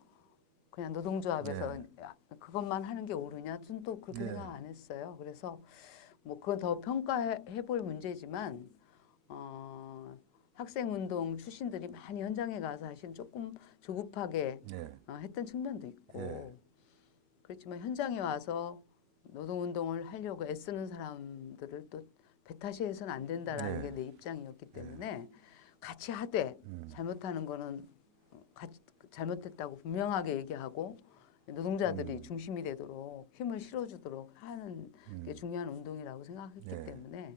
그냥 노동조합에서 그것만 하는 게 옳으냐? 전 또 그렇게 생각 안 했어요. 그래서 뭐 그건 더 평가해 볼 문제지만 학생운동 출신들이 많이 현장에 가서 사실 조금 조급하게 했던 측면도 있고 그렇지만 현장에 와서 노동운동을 하려고 애쓰는 사람들을 또 배타시해서는 안 된다라는 게 내 입장이었기 때문에 같이 하되 잘못하는 거는 잘못했다고 분명하게 얘기하고 노동자들이 중심이 되도록 힘을 실어주도록 하는 게 중요한 운동이라고 생각했기 때문에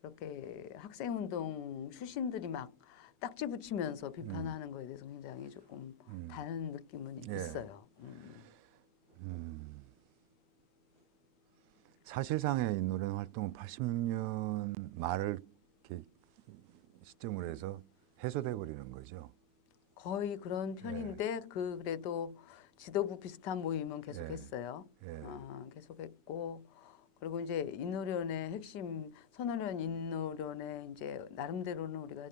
그렇게 학생운동 출신들이 막 딱지 붙이면서 비판하는 거에 대해서 굉장히 조금 다른 느낌은 있어요. 사실상의 인노련 활동은 86년 말을 이렇게 시점으로 해서 해소돼 버리는 거죠. 거의 그런 편인데 그래도 지도부 비슷한 모임은 계속했어요. 계속했고 그리고 이제 인노련의 핵심 선노련 인노련의 이제 나름대로는 우리가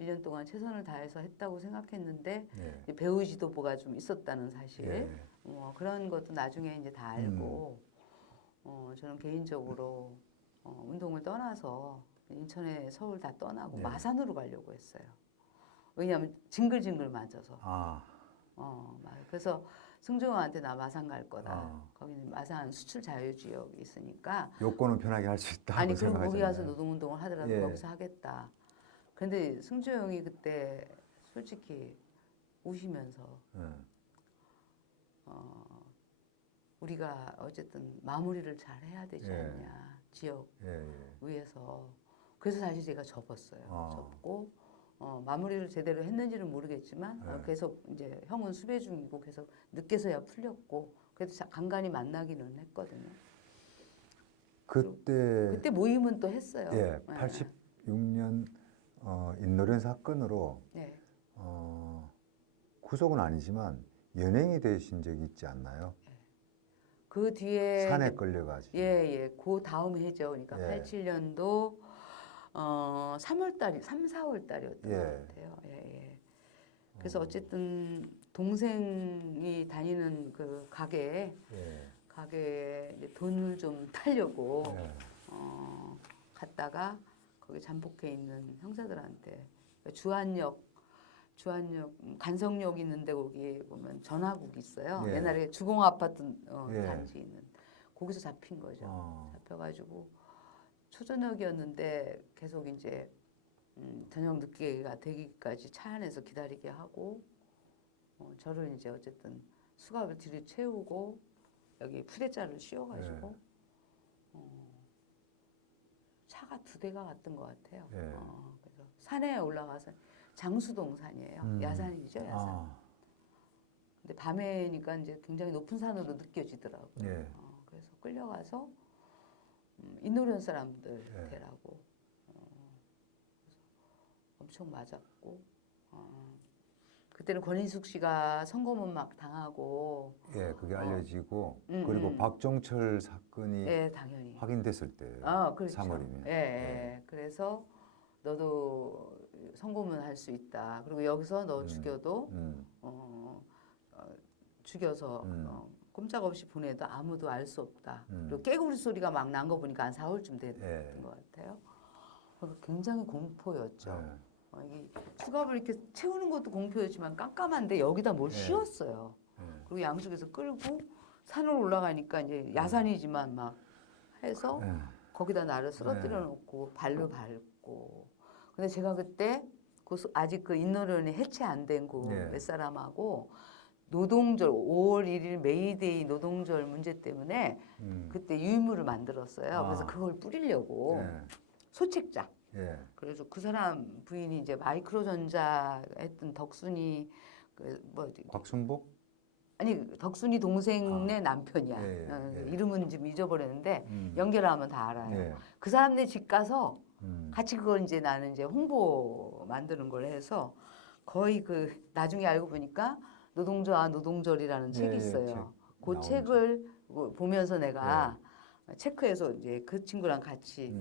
1년 동안 최선을 다해서 했다고 생각했는데 이제 배우 지도부가 좀 있었다는 사실 그런 것도 나중에 이제 다 알고 저는 개인적으로 운동을 떠나서 인천에 서울 다 떠나고 마산으로 가려고 했어요. 왜냐하면 징글징글 맞아서. 그래서 승조원한테 나 마산 갈 거다. 거기는 마산 수출 자유지역이 있으니까. 요건은 편하게 할 수 있다고 아니 그럼 생각하잖아요. 거기 가서 노동운동을 하더라도 거기서 하겠다. 근데 승조 형이 그때 솔직히 우시면서 우리가 어쨌든 마무리를 잘 해야 되지 않냐. 지역 위에서. 그래서 사실 제가 접었어요. 접고 마무리를 제대로 했는지는 모르겠지만 계속 이제 형은 수배 중이고 계속 늦게서야 풀렸고 그래도 간간히 만나기는 했거든요. 그때 모임은 또 했어요. 86년 인노련 사건으로 구속은 아니지만 연행이 되신 적이 있지 않나요? 그 뒤에 산에 끌려가지고. 그 다음 해죠. 그러니까 87년도 3월 달이 3, 4월 달이었던 것 같아요. 그래서 어쨌든 동생이 다니는 그 가게에 이제 돈을 좀 타려고 갔다가 거기 잠복해 있는 형사들한테 주안역 간성역 있는데 거기 보면 전화국이 있어요. 옛날에 주공 아파트 단지 있는 거기서 잡힌 거죠. 잡혀가지고 초저녁이었는데 계속 이제 저녁 늦게가 되기까지 차 안에서 기다리게 하고 저를 이제 어쨌든 수갑을 뒤로 채우고 여기 푸대자를 씌워가지고 차가 2대가 갔던 것 같아요. 그래서 산에 올라가서 장수동 산이에요. 야산이죠, 야산. 근데 밤에니까 이제 굉장히 높은 산으로 느껴지더라고요. 그래서 끌려가서 인노련 사람들 되라고 그래서 엄청 맞았고 그때는 권인숙 씨가 선거문 막 당하고 예, 그게 알려지고 음, 그리고 음. 박종철 사건이 예, 당연히. 확인됐을 때 그렇죠. 3월이면 예, 예. 그래서 너도 선고문 할 수 있다. 그리고 여기서 너 죽여도 어, 어, 죽여서 꼼짝없이 보내도 아무도 알 수 없다. 그리고 깨구리 소리가 막 난 거 보니까 한 4월쯤 됐던 예. 것 같아요. 그래서 굉장히 공포였죠. 예. 이 수갑을 이렇게 채우는 것도 공포였지만 깜깜한데 여기다 뭘 예. 씌웠어요. 예. 그리고 양쪽에서 끌고 산으로 올라가니까 이제 야산이지만 막 해서 예. 거기다 나를 쓰러뜨려 놓고 발로 밟고. 근데 제가 그때 아직 그 인노련이 해체 안 된 그 예. 몇 사람하고 노동절 5월 1일 메이데이 노동절 문제 때문에 그때 유인물을 만들었어요. 그래서 그걸 뿌리려고 예. 소책자. 예. 그래서 그 사람 부인이 이제 마이크로전자 했던 덕순이 곽순복? 아니 덕순이 동생네 남편이야. 예, 예. 이름은 지금 잊어버렸는데 연결하면 다 알아요. 예. 그 사람네 집 가서 같이 그걸 이제 나는 이제 홍보 만드는 걸 해서 거의 그 나중에 알고 보니까 노동조와 노동절이라는 책이 예, 있어요. 그 나오죠. 책을 보면서 내가 체크해서 이제 그 친구랑 같이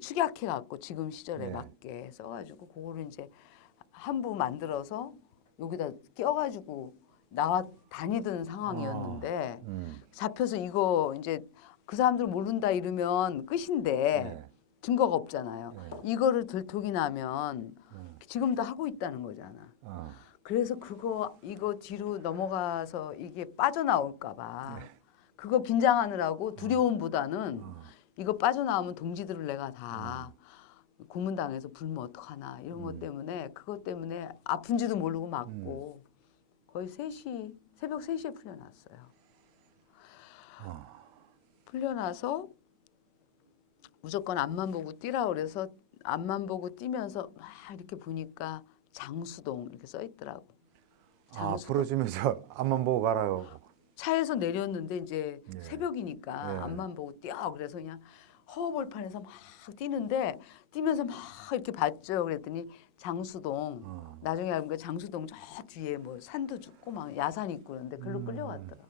축약해 갖고 지금 시절에 예. 맞게 써가지고 그거를 이제 한 부 만들어서 여기다 껴가지고 나와 다니던 상황이었는데 잡혀서 이거 이제 그 사람들 모른다 이러면 끝인데 예. 증거가 없잖아요. 이거를 들통이 나면 지금도 하고 있다는 거잖아. 그래서 이거 뒤로 넘어가서 이게 빠져나올까봐 그거 긴장하느라고 두려움보다는 이거 빠져나오면 동지들을 내가 다 고문당해서 불면 어떡하나 이런 것 때문에 그것 때문에 아픈지도 모르고 맞고 거의 새벽 3시에 풀려났어요. 풀려나서 무조건 앞만 보고 뛰라 그래서 앞만 보고 뛰면서 막 이렇게 보니까 장수동 이렇게 써 있더라고. 부러지면서 앞만 보고 가라고. 차에서 내렸는데 이제 예. 새벽이니까 예. 앞만 보고 뛰어 그래서 그냥 허허벌판에서 막 뛰는데 뛰면서 막 이렇게 봤죠. 그랬더니 장수동 나중에 알고 보니까 장수동 저 뒤에 뭐 산도 죽고 막 야산 있고 그런데 글로 끌려갔더라.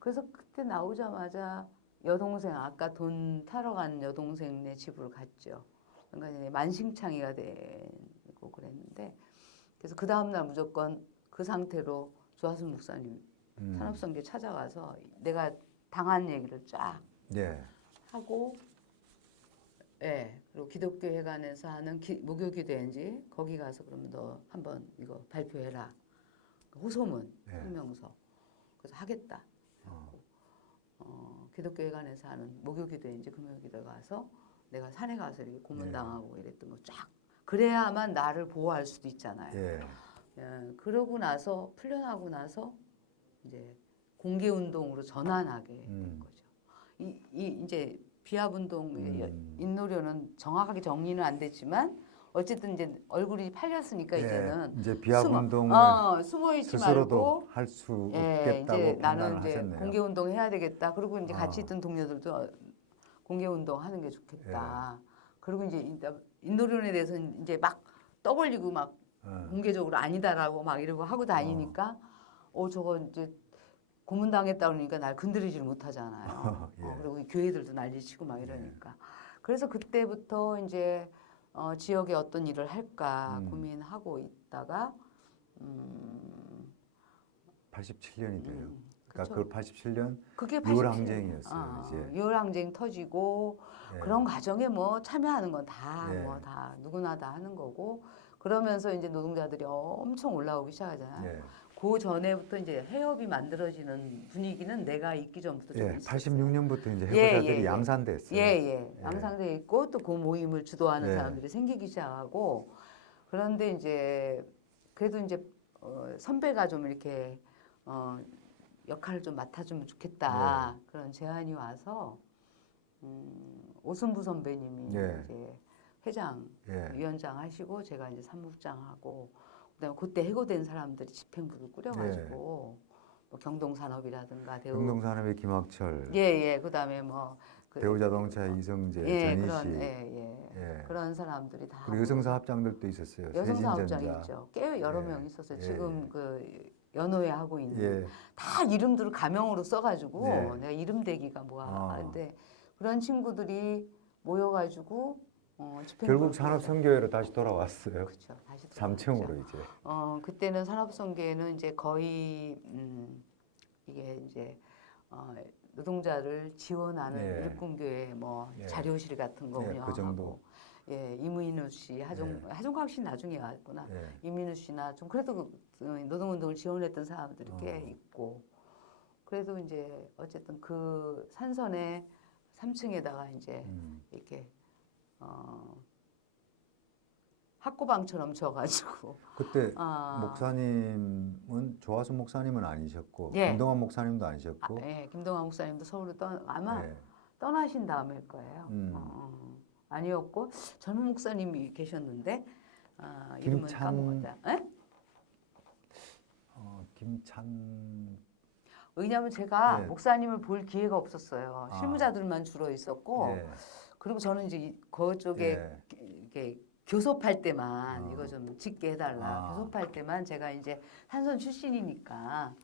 그래서 그때 나오자마자 여동생 아까 돈 타러 간 여동생네 집으로 갔죠. 그러니까 이제 만신창이가 되고 그랬는데 그래서 그 다음 날 무조건 그 상태로 조하순 목사님 산업선교 찾아가서 내가 당한 얘기를 쫙 예. 하고, 예, 그리고 기독교회관에서 하는 무교기도회인지 거기 가서 그러면 너 한번 이거 발표해라. 호소문, 성명서. 그래서 하겠다. 기독교회관에서 하는 목요기도회인지 금요기도회 가서 내가 산에 가서 이렇게 고문당하고 이랬던 거 쫙. 그래야만 나를 보호할 수도 있잖아요. 예, 그러고 나서 풀려나고 나서 이제 공개 운동으로 전환하게 된 거죠. 이제 비합 운동 인노련은 정확하게 정리는 안 됐지만 어쨌든 이제 얼굴이 팔렸으니까 이제는 이제 비합 운동을 숨어 있지 스스로도 말고 할 수 이제 없겠다고 나는 판단을 이제 하셨네요. 공개 운동 해야 되겠다. 그리고 이제 같이 있던 동료들도 공개 운동 하는 게 좋겠다. 그리고 이제 인노련에 대해서는 이제 막 떠벌리고 막 공개적으로 아니다라고 막 이러고 하고 다니니까 저거 이제 고문당했다 그러니까 날 건드리지를 못하잖아요. 그리고 이 교회들도 난리치고 막 이러니까. 그래서 그때부터 이제 지역에 어떤 일을 할까 고민하고 있다가 87년이 돼요. 그러니까 그쵸. 그 87년 그게 6월 항쟁이었어요. 이제 6월 항쟁 터지고 그런 과정에 뭐 참여하는 건 다 뭐 다 누구나 다 하는 거고 그러면서 이제 노동자들이 엄청 올라오기 시작하잖아요. 그 전에부터 이제 해협이 만들어지는 분위기는 내가 있기 전부터 좀 있었어요. 86년부터 이제 해고자들이 예. 양산됐어요. 양상돼 있고 또 그 모임을 주도하는 사람들이 생기기 시작하고 그런데 이제 그래도 이제 선배가 좀 이렇게 역할을 좀 맡아주면 좋겠다 그런 제안이 와서 오순부 선배님이 이제 회장, 위원장 하시고 제가 이제 사무국장 하고 그다음에 그때 해고된 사람들이 집행부를 꾸려가지고 뭐 경동산업이라든가 경동산업의 김학철, 그다음에 뭐 대우자동차 이성재, 예, 전희 그런 씨, 예. 그런 사람들이 다 그리고 여성사업장들도 있었어요. 여성사업장 세진전자. 있죠. 꽤 여러 예, 명 있었어요. 예, 지금 그 연호에 하고 있는 예, 다 이름들을 가명으로 써가지고 네. 내가 이름 대기가 뭐야 어. 하는데 그런 친구들이 모여가지고 집행 결국 산업선교회로 다시 돌아왔어요. 그렇죠. 다시 3층으로 이제. 그때는 산업선계는 이제 거의 이게 이제 노동자를 지원하는 예. 일꾼교회 뭐 예. 자료실 같은 거 예, 그 운영하고 정도. 예, 이민우 씨, 하종각 씨 나중에 왔구나. 예. 이민우 씨나 좀 그래도 노동운동을 지원했던 사람들이 꽤 있고 그래도 이제 어쨌든 그 산선에 3층에다가 이제 이렇게 학고방처럼 져가지고 그때 목사님은 조화수 목사님은 아니셨고 예. 김동완 목사님도 아니셨고 예, 김동완 목사님도 서울로 아마 예. 떠나신 다음일 거예요. 아니었고 젊은 목사님이 계셨는데 이름은 까먹었다. 예? 김찬 왜냐하면 제가 예. 목사님을 볼 기회가 없었어요. 실무자들만 주로 있었고 예. 그리고 저는 이제 그쪽에 예. 이렇게 교섭할 때만 이거 좀 짓게 해달라. 교섭할 때만 제가 이제 산선 출신이니까.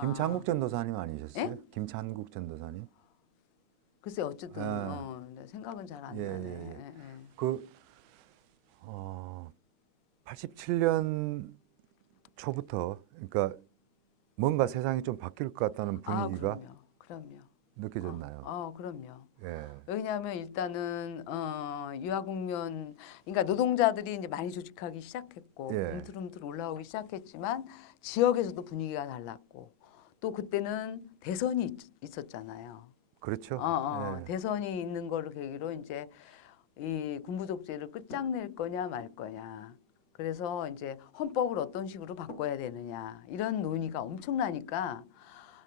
김찬국 전도사님 아니셨어요? 예? 김찬국 전도사님? 글쎄 어쨌든 생각은 잘 안 예, 나네. 예. 예. 그 87년 초부터 그러니까 뭔가 세상이 좀 바뀔 것 같다는 분위기가 그럼요. 느껴졌나요? 그럼요. 예. 왜냐하면 일단은 유아국면, 그러니까 노동자들이 이제 많이 조직하기 시작했고 예. 움틀움틀 올라오기 시작했지만 지역에서도 분위기가 달랐고 또 그때는 대선이 있었잖아요. 그렇죠. 예. 대선이 있는 거를 계기로 이제 이 군부 독재를 끝장낼 거냐 말 거냐. 그래서 이제 헌법을 어떤 식으로 바꿔야 되느냐 이런 논의가 엄청나니까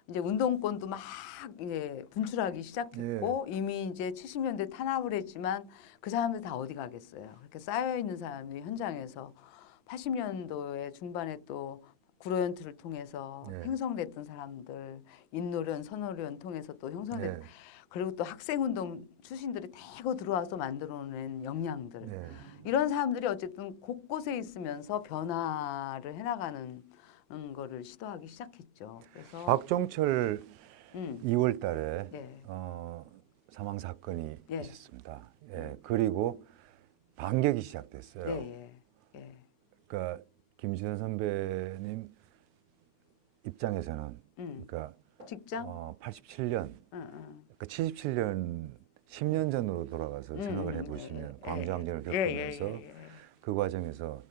이제 운동권도 막 이제 분출하기 시작했고 이미 이제 70년대 탄압을 했지만 그 사람들 다 어디 가겠어요. 그렇게 쌓여 있는 사람들이 현장에서 80년도에 중반에 또 구로연투를 통해서 형성됐던 사람들, 인노련, 선노련 통해서 또 형성됐. 그리고 또 학생운동 출신들이 대거 들어와서 만들어낸 역량들 이런 사람들이 어쨌든 곳곳에 있으면서 변화를 해나가는 거를 시도하기 시작했죠. 그래서 박종철 2월 달에 사망 사건이 예. 있었습니다. 예. 그리고 반격이 시작됐어요. 예. 그러니까 김지선 선배님 입장에서는 그러니까 직장 87년 그러니까 77년 10년 전으로 돌아가서 생각을 해보시면 광주항쟁을 겪으면서 그 과정에서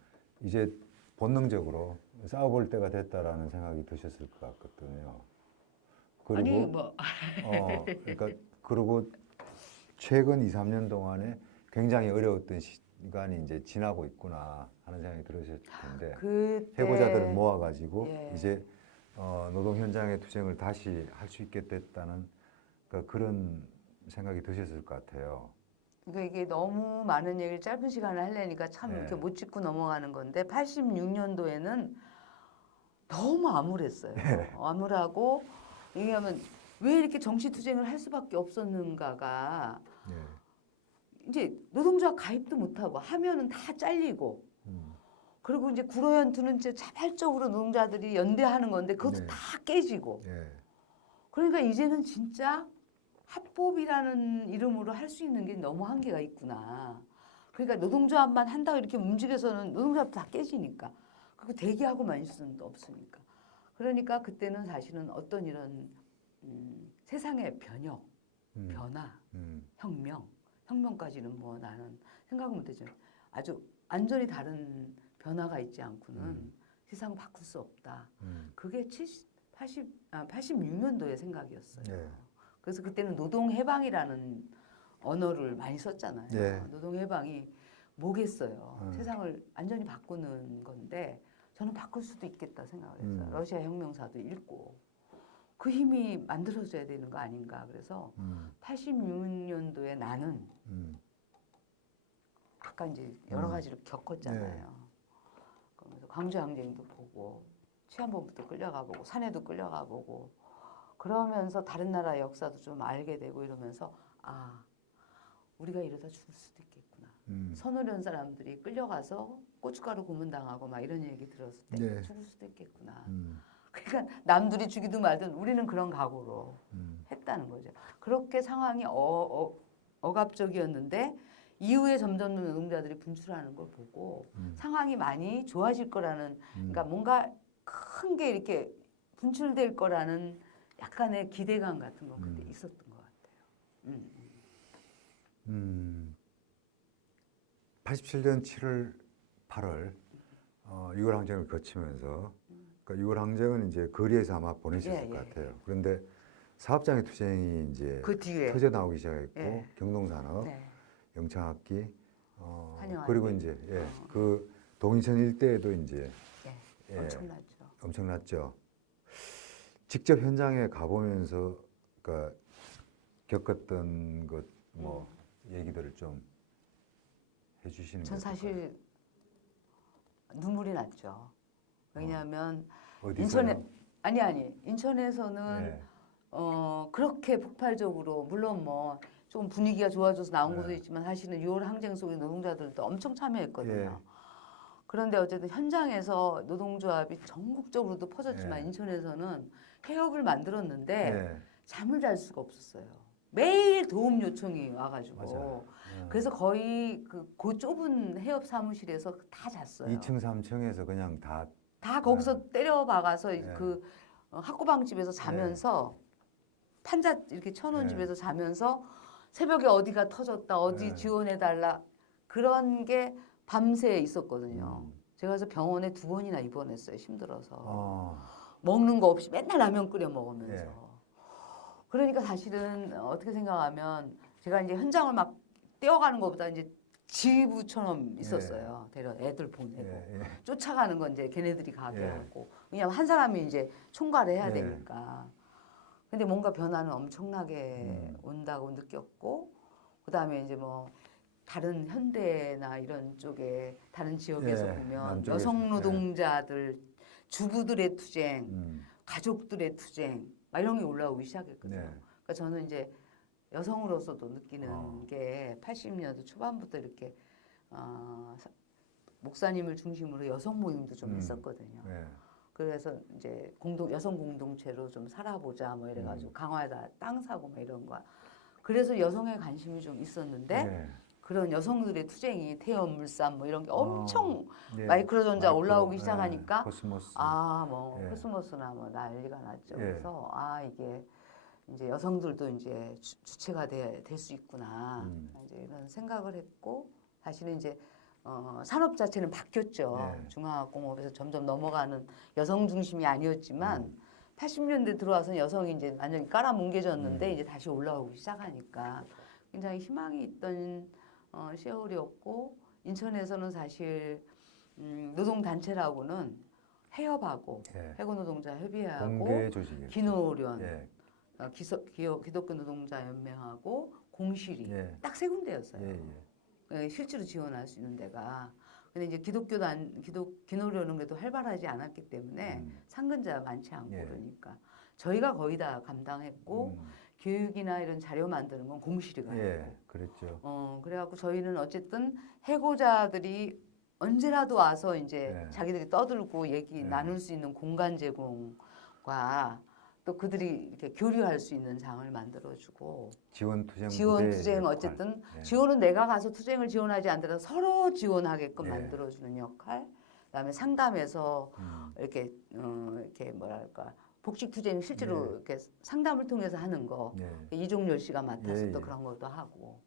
이제 본능적으로 싸워볼 때가 됐다라는 생각이 드셨을 것 같거든요. 그리고 아니 뭐 그러니까 그리고 최근 2, 3년 동안에 굉장히 어려웠던 시간이 이제 지나고 있구나 하는 생각이 들으셨을 텐데 해고자들을 모아가지고 이제 노동 현장의 투쟁을 다시 할 수 있게 됐다는 그러니까 그런 생각이 드셨을 것 같아요. 그러니까 이게 너무 많은 얘기를 짧은 시간에 하려니까 참 이렇게 못 짚고 넘어가는 건데 86년도에는 너무 암울했어요. 암울하고 왜냐하면 왜 이렇게 정치투쟁을 할 수밖에 없었는가가 이제 노동조합 가입도 못하고 하면은 다 잘리고 그리고 이제 구로연투는 이제 자발적으로 노동자들이 연대하는 건데 그것도 다 깨지고 그러니까 이제는 진짜 합법이라는 이름으로 할 수 있는 게 너무 한계가 있구나. 그러니까 노동조합만 한다고 이렇게 움직여서는 노동조합 다 깨지니까. 그리고 대기하고만 있을 수는 없으니까. 그러니까 그때는 사실은 어떤 이런 세상의 변혁, 변화, 혁명까지는 뭐 나는 생각 못하죠. 아주 완전히 다른 변화가 있지 않고는 세상 바꿀 수 없다. 그게 86년도의 생각이었어요. 그래서 그때는 노동해방이라는 언어를 많이 썼잖아요. 노동해방이 뭐겠어요. 세상을 완전히 바꾸는 건데 저는 바꿀 수도 있겠다 생각을 했어요. 러시아 혁명사도 읽고 그 힘이 만들어져야 되는 거 아닌가. 그래서 86년도에 나는 아까 이제 여러 가지를 겪었잖아요. 그러면서 광주항쟁도 보고 치안본부도 끌려가보고 산에도 끌려가보고 그러면서 다른 나라 역사도 좀 알게 되고 이러면서 아, 우리가 이러다 죽을 수도 있겠구나. 음. 선호련 사람들이 끌려가서 고춧가루 고문당하고 막 이런 얘기 들었을 때 네. 죽을 수도 있겠구나. 음. 그러니까 남들이 죽이든 말든 우리는 그런 각오로 했다는 거죠. 그렇게 상황이 억압적이었는데 이후에 점점 노동자들이 분출하는 걸 보고 상황이 많이 좋아질 거라는 그러니까 뭔가 큰 게 이렇게 분출될 거라는 약간의 기대감 같은 거 그때 있었던 것 같아요. 87년 7월, 8월 6월 항쟁을 거치면서 그러니까 6월 항쟁은 이제 거리에서 아마 보내셨을 것 같아요. 그런데 사업장의 투쟁이 이제 그 뒤에 터져 나오기 시작했고 예. 경동산업, 네. 영창학기 환영하는 그리고 이제 그 동인천 일대에도 이제 예. 엄청났죠. 엄청났죠. 직접 현장에 가보면서 그러니까 겪었던 것 뭐 얘기들을 좀 해주시는 전 게 사실 눈물이 났죠. 왜냐하면 어디서요? 인천에서는 예. 그렇게 폭발적으로 물론 뭐 좀 분위기가 좋아져서 나온 네. 것도 있지만 사실은 6월 항쟁 속에 노동자들도 엄청 참여했거든요. 예. 그런데 어쨌든 현장에서 노동조합이 전국적으로도 퍼졌지만 예. 인천에서는 해협을 만들었는데 예. 잠을 잘 수가 없었어요. 매일 도움 요청이 와가지고 맞아요. 그래서 거의 그 좁은 해협 사무실에서 다 잤어요. 2층, 3층에서 그냥 다 다 거기서 때려 박아서 예. 그 학구방집에서 자면서 판자 이렇게 쳐놓은 예. 집에서 자면서 새벽에 어디가 터졌다 어디 예. 지원해달라 그런 게 밤새 있었거든요. 제가 그래서 병원에 2번이나 입원했어요. 힘들어서 먹는 거 없이 맨날 라면 끓여 먹으면서. 예. 그러니까 사실은 어떻게 생각하면 제가 이제 현장을 막 뛰어가는 것보다 이제 지부처럼 있었어요. 데려 애들 보내고 예. 쫓아가는 건 이제 걔네들이 가게 예. 하고 왜냐면 한 사람이 이제 총괄을 해야 예. 되니까. 근데 뭔가 변화는 엄청나게 온다고 느꼈고 그다음에 이제 뭐 다른 현대나 이런 쪽에 다른 지역에서 예. 보면 남쪽에서. 여성 노동자들 주부들의 투쟁, 가족들의 투쟁 막 이런 게 올라오기 시작했거든요. 네. 그러니까 저는 이제 여성으로서도 느끼는 게 80년대 초반부터 이렇게 목사님을 중심으로 여성 모임도 좀 했었거든요. 예. 그래서 이제 여성 공동체로 좀 살아보자 뭐 이래가지고 강화에다 땅 사고 뭐 이런 거. 그래서 여성의 관심이 좀 있었는데 예. 그런 여성들의 투쟁이 태연 물산 뭐 이런 게 엄청 예. 마이크로전자 올라오기 예. 시작하니까 코스모스. 뭐 예. 코스모스나 뭐 난리가 났죠. 예. 그래서 이게 이제 여성들도 이제 주체가 될 수 있구나. 이제 이런 생각을 했고 사실은 이제 산업 자체는 바뀌었죠. 예. 중화학공업에서 점점 넘어가는 여성 중심이 아니었지만 80년대 들어와서 여성이 이제 완전히 깔아뭉개졌는데 이제 다시 올라오기 시작하니까 굉장히 희망이 있던 세월이었고 인천에서는 사실 노동단체라고는 해협하고 예. 해고노동자 협의회하고 공개 조직이요. 기노련 예. 기독교 노동자 연맹하고 공실이 예. 딱 3군데였어요. 예. 예. 실제로 지원할 수 있는 데가. 근데 이제 기노련은 그래도 활발하지 않았기 때문에 상근자가 많지 않고 예. 그러니까 저희가 거의 다 감당했고 교육이나 이런 자료 만드는 건 공실이가 예. 했고. 그랬죠. 그래갖고 저희는 어쨌든 해고자들이 언제라도 와서 이제 예. 자기들이 떠들고 얘기 예. 나눌 수 있는 공간 제공과 또 그들이 이렇게 교류할 수 있는 장을 만들어주고 지원 투쟁 투쟁 어쨌든 예. 지원은 내가 가서 투쟁을 지원하지 않더라도 서로 지원하게끔 예. 만들어주는 역할. 그다음에 상담에서 이렇게 뭐랄까 복직 투쟁 실제로 예. 이렇게 상담을 통해서 하는 거 예. 이종렬 씨가 맡아서 예, 또 예. 그런 것도 하고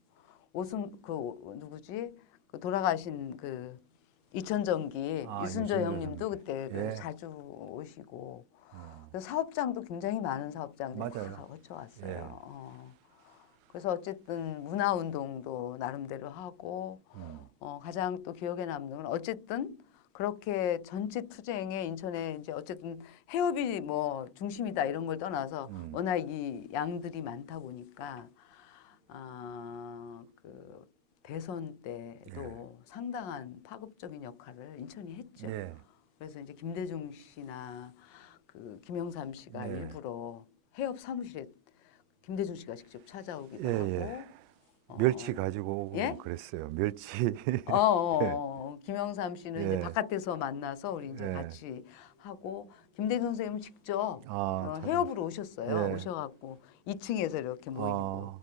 누구지 그 돌아가신 그 이천전기 유순조 형님도 그때 예. 자주 오시고 그래서 사업장도 굉장히 많은 사업장들이 맞아요. 다 거쳐왔어요. 예. 그래서 어쨌든 문화운동도 나름대로 하고 가장 또 기억에 남는 건 어쨌든 그렇게 전체 투쟁에 인천에 이제 어쨌든 해협이 뭐 중심이다 이런 걸 떠나서 워낙 이 양들이 많다 보니까 그 대선 때도 상당한 파급적인 역할을 인천이 했죠. 예. 그래서 이제 김대중 씨나 그 김영삼 씨가 네. 일부러 해협 사무실에 김대중 씨가 직접 찾아오기도 예, 하고. 예. 멸치 가지고 오고 예? 그랬어요. 멸치. 김영삼 씨는 예. 이제 바깥에서 만나서 우리 이제 예. 같이 하고 김대중 선생님은 직접 아, 해협으로 오셨어요. 예. 오셔갖고 2층에서 이렇게 모이고 아,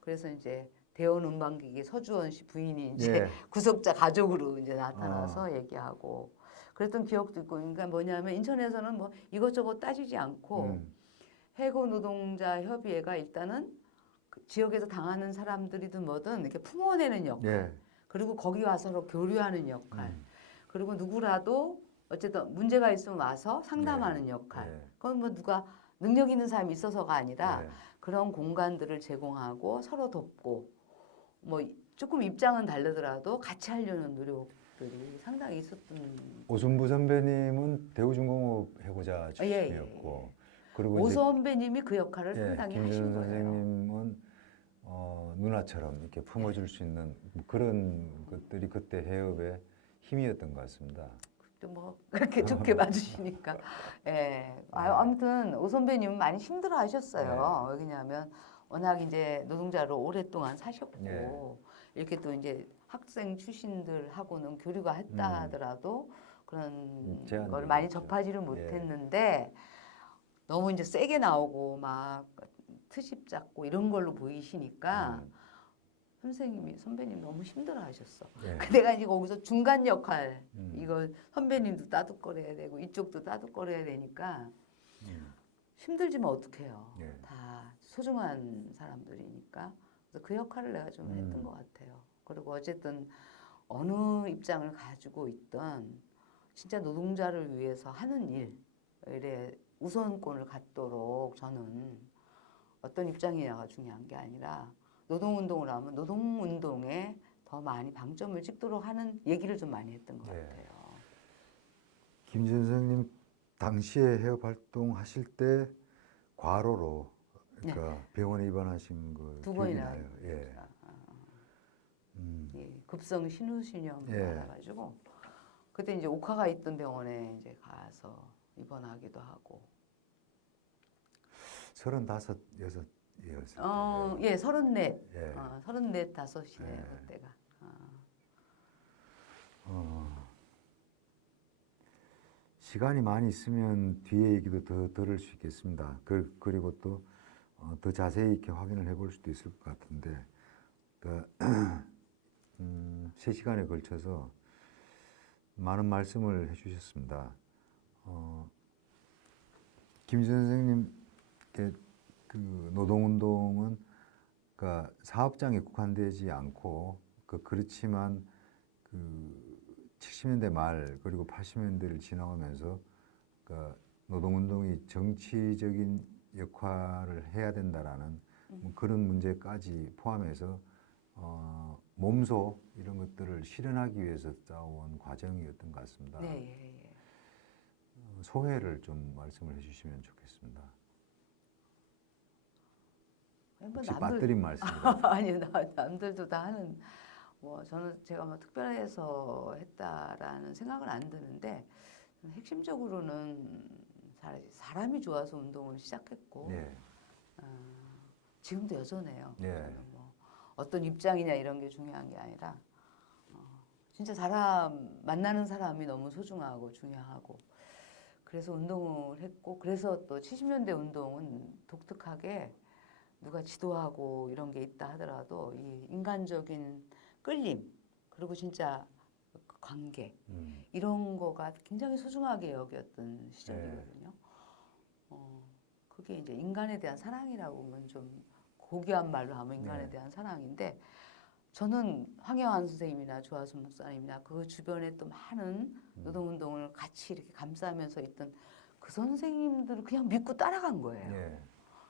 그래서 이제 대원 음반기기 서주원 씨 부인이 이제 예. 구속자 가족으로 이제 나타나서 얘기하고 그랬던 기억도 있고 그러니까 뭐냐면 인천에서는 뭐 이것저것 따지지 않고 음, 해고 노동자 협의회가 일단은 그 지역에서 당하는 사람들이든 뭐든 이렇게 품어내는 역할 예. 그리고 거기 와서 서로 교류하는 역할 음, 그리고 누구라도 어쨌든 문제가 있으면 와서 상담하는 역할 예. 그건 뭐 누가 능력 있는 사람이 있어서가 아니라 예. 그런 공간들을 제공하고 서로 돕고 뭐 조금 입장은 다르더라도 같이 하려는 노력들이 상당히 있었던 오순부 선배님은 대우중공업 해고자 예, 예, 출신이었고 예. 그리고 오 이제 선배님이 그 역할을 상당히 김준 하신 거예요. 선생님은 누나처럼 이렇게 품어줄 수 있는 뭐 그런 것들이 그때 해협의 힘이었던 것 같습니다. 또 뭐 그렇게 좋게 봐주시니까 예. 아무튼 오 선배님은 많이 힘들어하셨어요. 왜냐하면 워낙 이제 노동자로 오랫동안 사셨고 네. 이렇게 또 이제 학생 출신들하고는 교류가 했다 하더라도 그런 제한이 걸 많이 있죠. 접하지를 못했는데 너무 이제 세게 나오고 막 트집 잡고 이런 걸로 보이시니까 선배님 너무 힘들어하셨어. 예. 내가 이제 거기서 중간 역할 음. 이거 선배님도 따뜻거려야 되고 이쪽도 따뜻거려야 되니까 힘들지만 어떡해요. 예. 다 소중한 사람들이니까 그래서 그 역할을 내가 좀 했던 것 같아요. 그리고 어쨌든 어느 입장을 가지고 있던 진짜 노동자를 위해서 하는 일에 우선권을 갖도록 저는 어떤 입장이냐가 중요한 게 아니라 노동운동을 하면 노동운동에 더 많이 방점을 찍도록 하는 얘기를 좀 많이 했던 것 예. 같아요. 김 선생님 당시에 해협 활동하실 때 과로로 그러니까 병원에 입원하신 거 두 기억이 번이나 나요. 예. 예, 급성 신우신염이 예. 많아가지고 그때 이제 옥화가 있던 병원에 이제 가서 입원하기도 하고 35, 6이었을 때. 예, 34, 예. 34, 5이네요 그때가. 시간이 많이 있으면 뒤에 얘기도 더 들을 수 있겠습니다. 그리고 또 더 자세히 이렇게 확인을 해볼 수도 있을 것 같은데, 그 3시간에 걸쳐서 많은 말씀을 해주셨습니다. 김 선생님께 그 노동운동은 그러니까 사업장에 국한되지 않고 그렇지만 그 70년대 말 그리고 80년대를 지나오면서 그 노동운동이 정치적인 역할을 해야 된다라는 뭐 그런 문제까지 포함해서 몸소 이런 것들을 실현하기 위해서 싸워온 과정이었던 것 같습니다. 네, 예, 예. 소회를 좀 말씀을 해주시면 좋겠습니다. 뭐 혹시 빠뜨린 말씀이라. 아니 남들도 다 하는 뭐 저는 제가 뭐 특별해서 했다라는 생각은 안 드는데 핵심적으로는 사람이 좋아서 운동을 시작했고 네. 지금도 여전해요. 네. 저는 뭐 어떤 입장이냐 이런 게 중요한 게 아니라 진짜 사람 만나는 사람이 너무 소중하고 중요하고 그래서 운동을 했고 그래서 또 70년대 운동은 독특하게 누가 지도하고 이런 게 있다 하더라도 이 인간적인 끌림 그리고 진짜 그 관계 이런 거가 굉장히 소중하게 여겼던 시절이거든요. 그게 이제 인간에 대한 사랑이라고 하면 좀 고귀한 말로 하면 인간에 대한 사랑인데 저는 황영환 선생님이나 조화순 목사님이나 그 주변에 또 많은 노동운동을 같이 이렇게 감싸면서 있던 그 선생님들을 그냥 믿고 따라간 거예요. 예.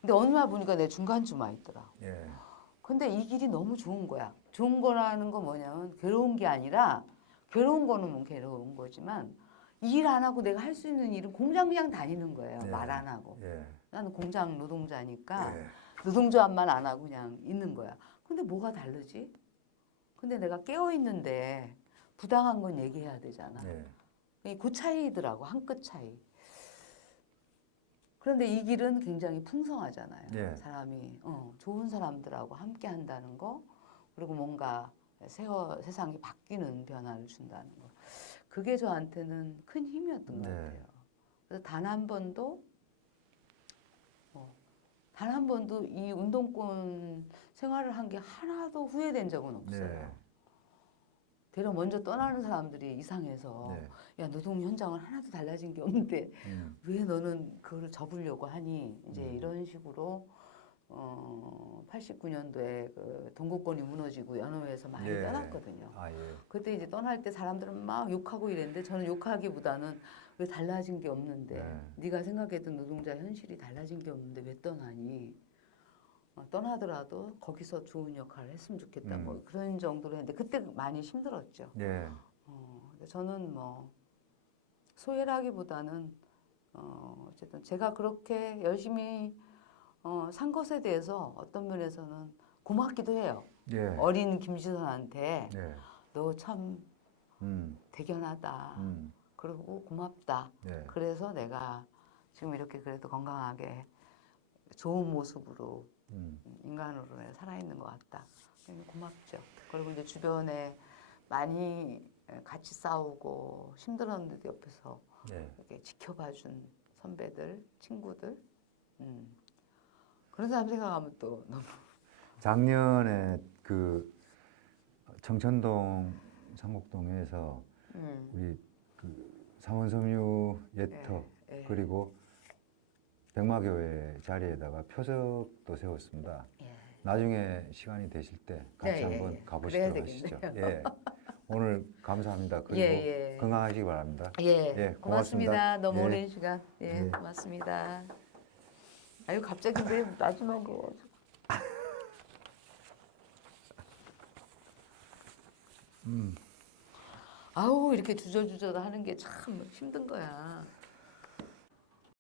근데 어느 날 보니까 내 중간쯤 와 있더라. 예. 근데 이 길이 너무 좋은 거야. 좋은 거라는 건 뭐냐면 괴로운 게 아니라 괴로운 거는 뭐 괴로운 거지만 일 안 하고 내가 할 수 있는 일은 공장 그냥 다니는 거예요. 예. 말 안 하고. 예. 나는 공장 노동자니까 예. 노동조합만 안 하고 그냥 있는 거야. 근데 뭐가 다르지? 근데 내가 깨어 있는데 부당한 건 얘기해야 되잖아. 예. 그 차이더라고. 한 끗 차이. 그래서 그런데 이 길은 굉장히 풍성하잖아요. 예. 사람이 좋은 사람들하고 함께 한다는 거, 그리고 뭔가 세상이 바뀌는 변화를 준다는 거. 그게 저한테는 큰 힘이었던 것 네. 같아요. 그래서 단 한 번도 단 한 번도 이 운동권 생활을 한 게 하나도 후회된 적은 없어요. 네. 되려 먼저 떠나는 사람들이 이상해서 네. 야, 노동 현장은 하나도 달라진 게 없는데 왜 너는 그거를 접으려고 하니? 이제 이런 식으로 89년도에 그 동구권이 무너지고 연호에서 많이 예. 떠났거든요. 아, 예. 그때 이제 떠날 때 사람들은 막 욕하고 이랬는데 저는 욕하기보다는 왜 달라진 게 없는데 네가 생각했던 노동자 현실이 달라진 게 없는데 왜 떠나니? 떠나더라도 거기서 좋은 역할을 했으면 좋겠다. 뭐 그런 정도로 했는데 그때 많이 힘들었죠. 예. 근데 저는 뭐 소외라기보다는 어쨌든 제가 그렇게 열심히 산 것에 대해서 어떤 면에서는 고맙기도 해요. 예. 어린 김지선한테 예. 너 참 음. 대견하다. 그리고 고맙다. 예. 그래서 내가 지금 이렇게 그래도 건강하게 좋은 모습으로 인간으로 살아있는 것 같다. 고맙죠. 그리고 이제 주변에 많이 같이 싸우고 힘들었는데 옆에서 예. 이렇게 지켜봐준 선배들, 친구들. 그런 사람 생각하면 또 너무. 작년에 그 청천동 상곡동에서 우리 그 삼원섬유 예터 예. 그리고 백마교회 자리에다가 표적도 세웠습니다. 예. 나중에 시간이 되실 때 같이 예, 한번 예. 가보시도록 그래야 하시죠. 되겠네요. 예. 오늘 감사합니다. 그리고 예, 예. 건강하시기 바랍니다. 예, 예, 고맙습니다. 고맙습니다. 너무 예. 오랜 시간. 예, 예. 고맙습니다. 아유, 갑자기 왜 마지막에. 아우, 이렇게 주저주저 하는 게 참 힘든 거야.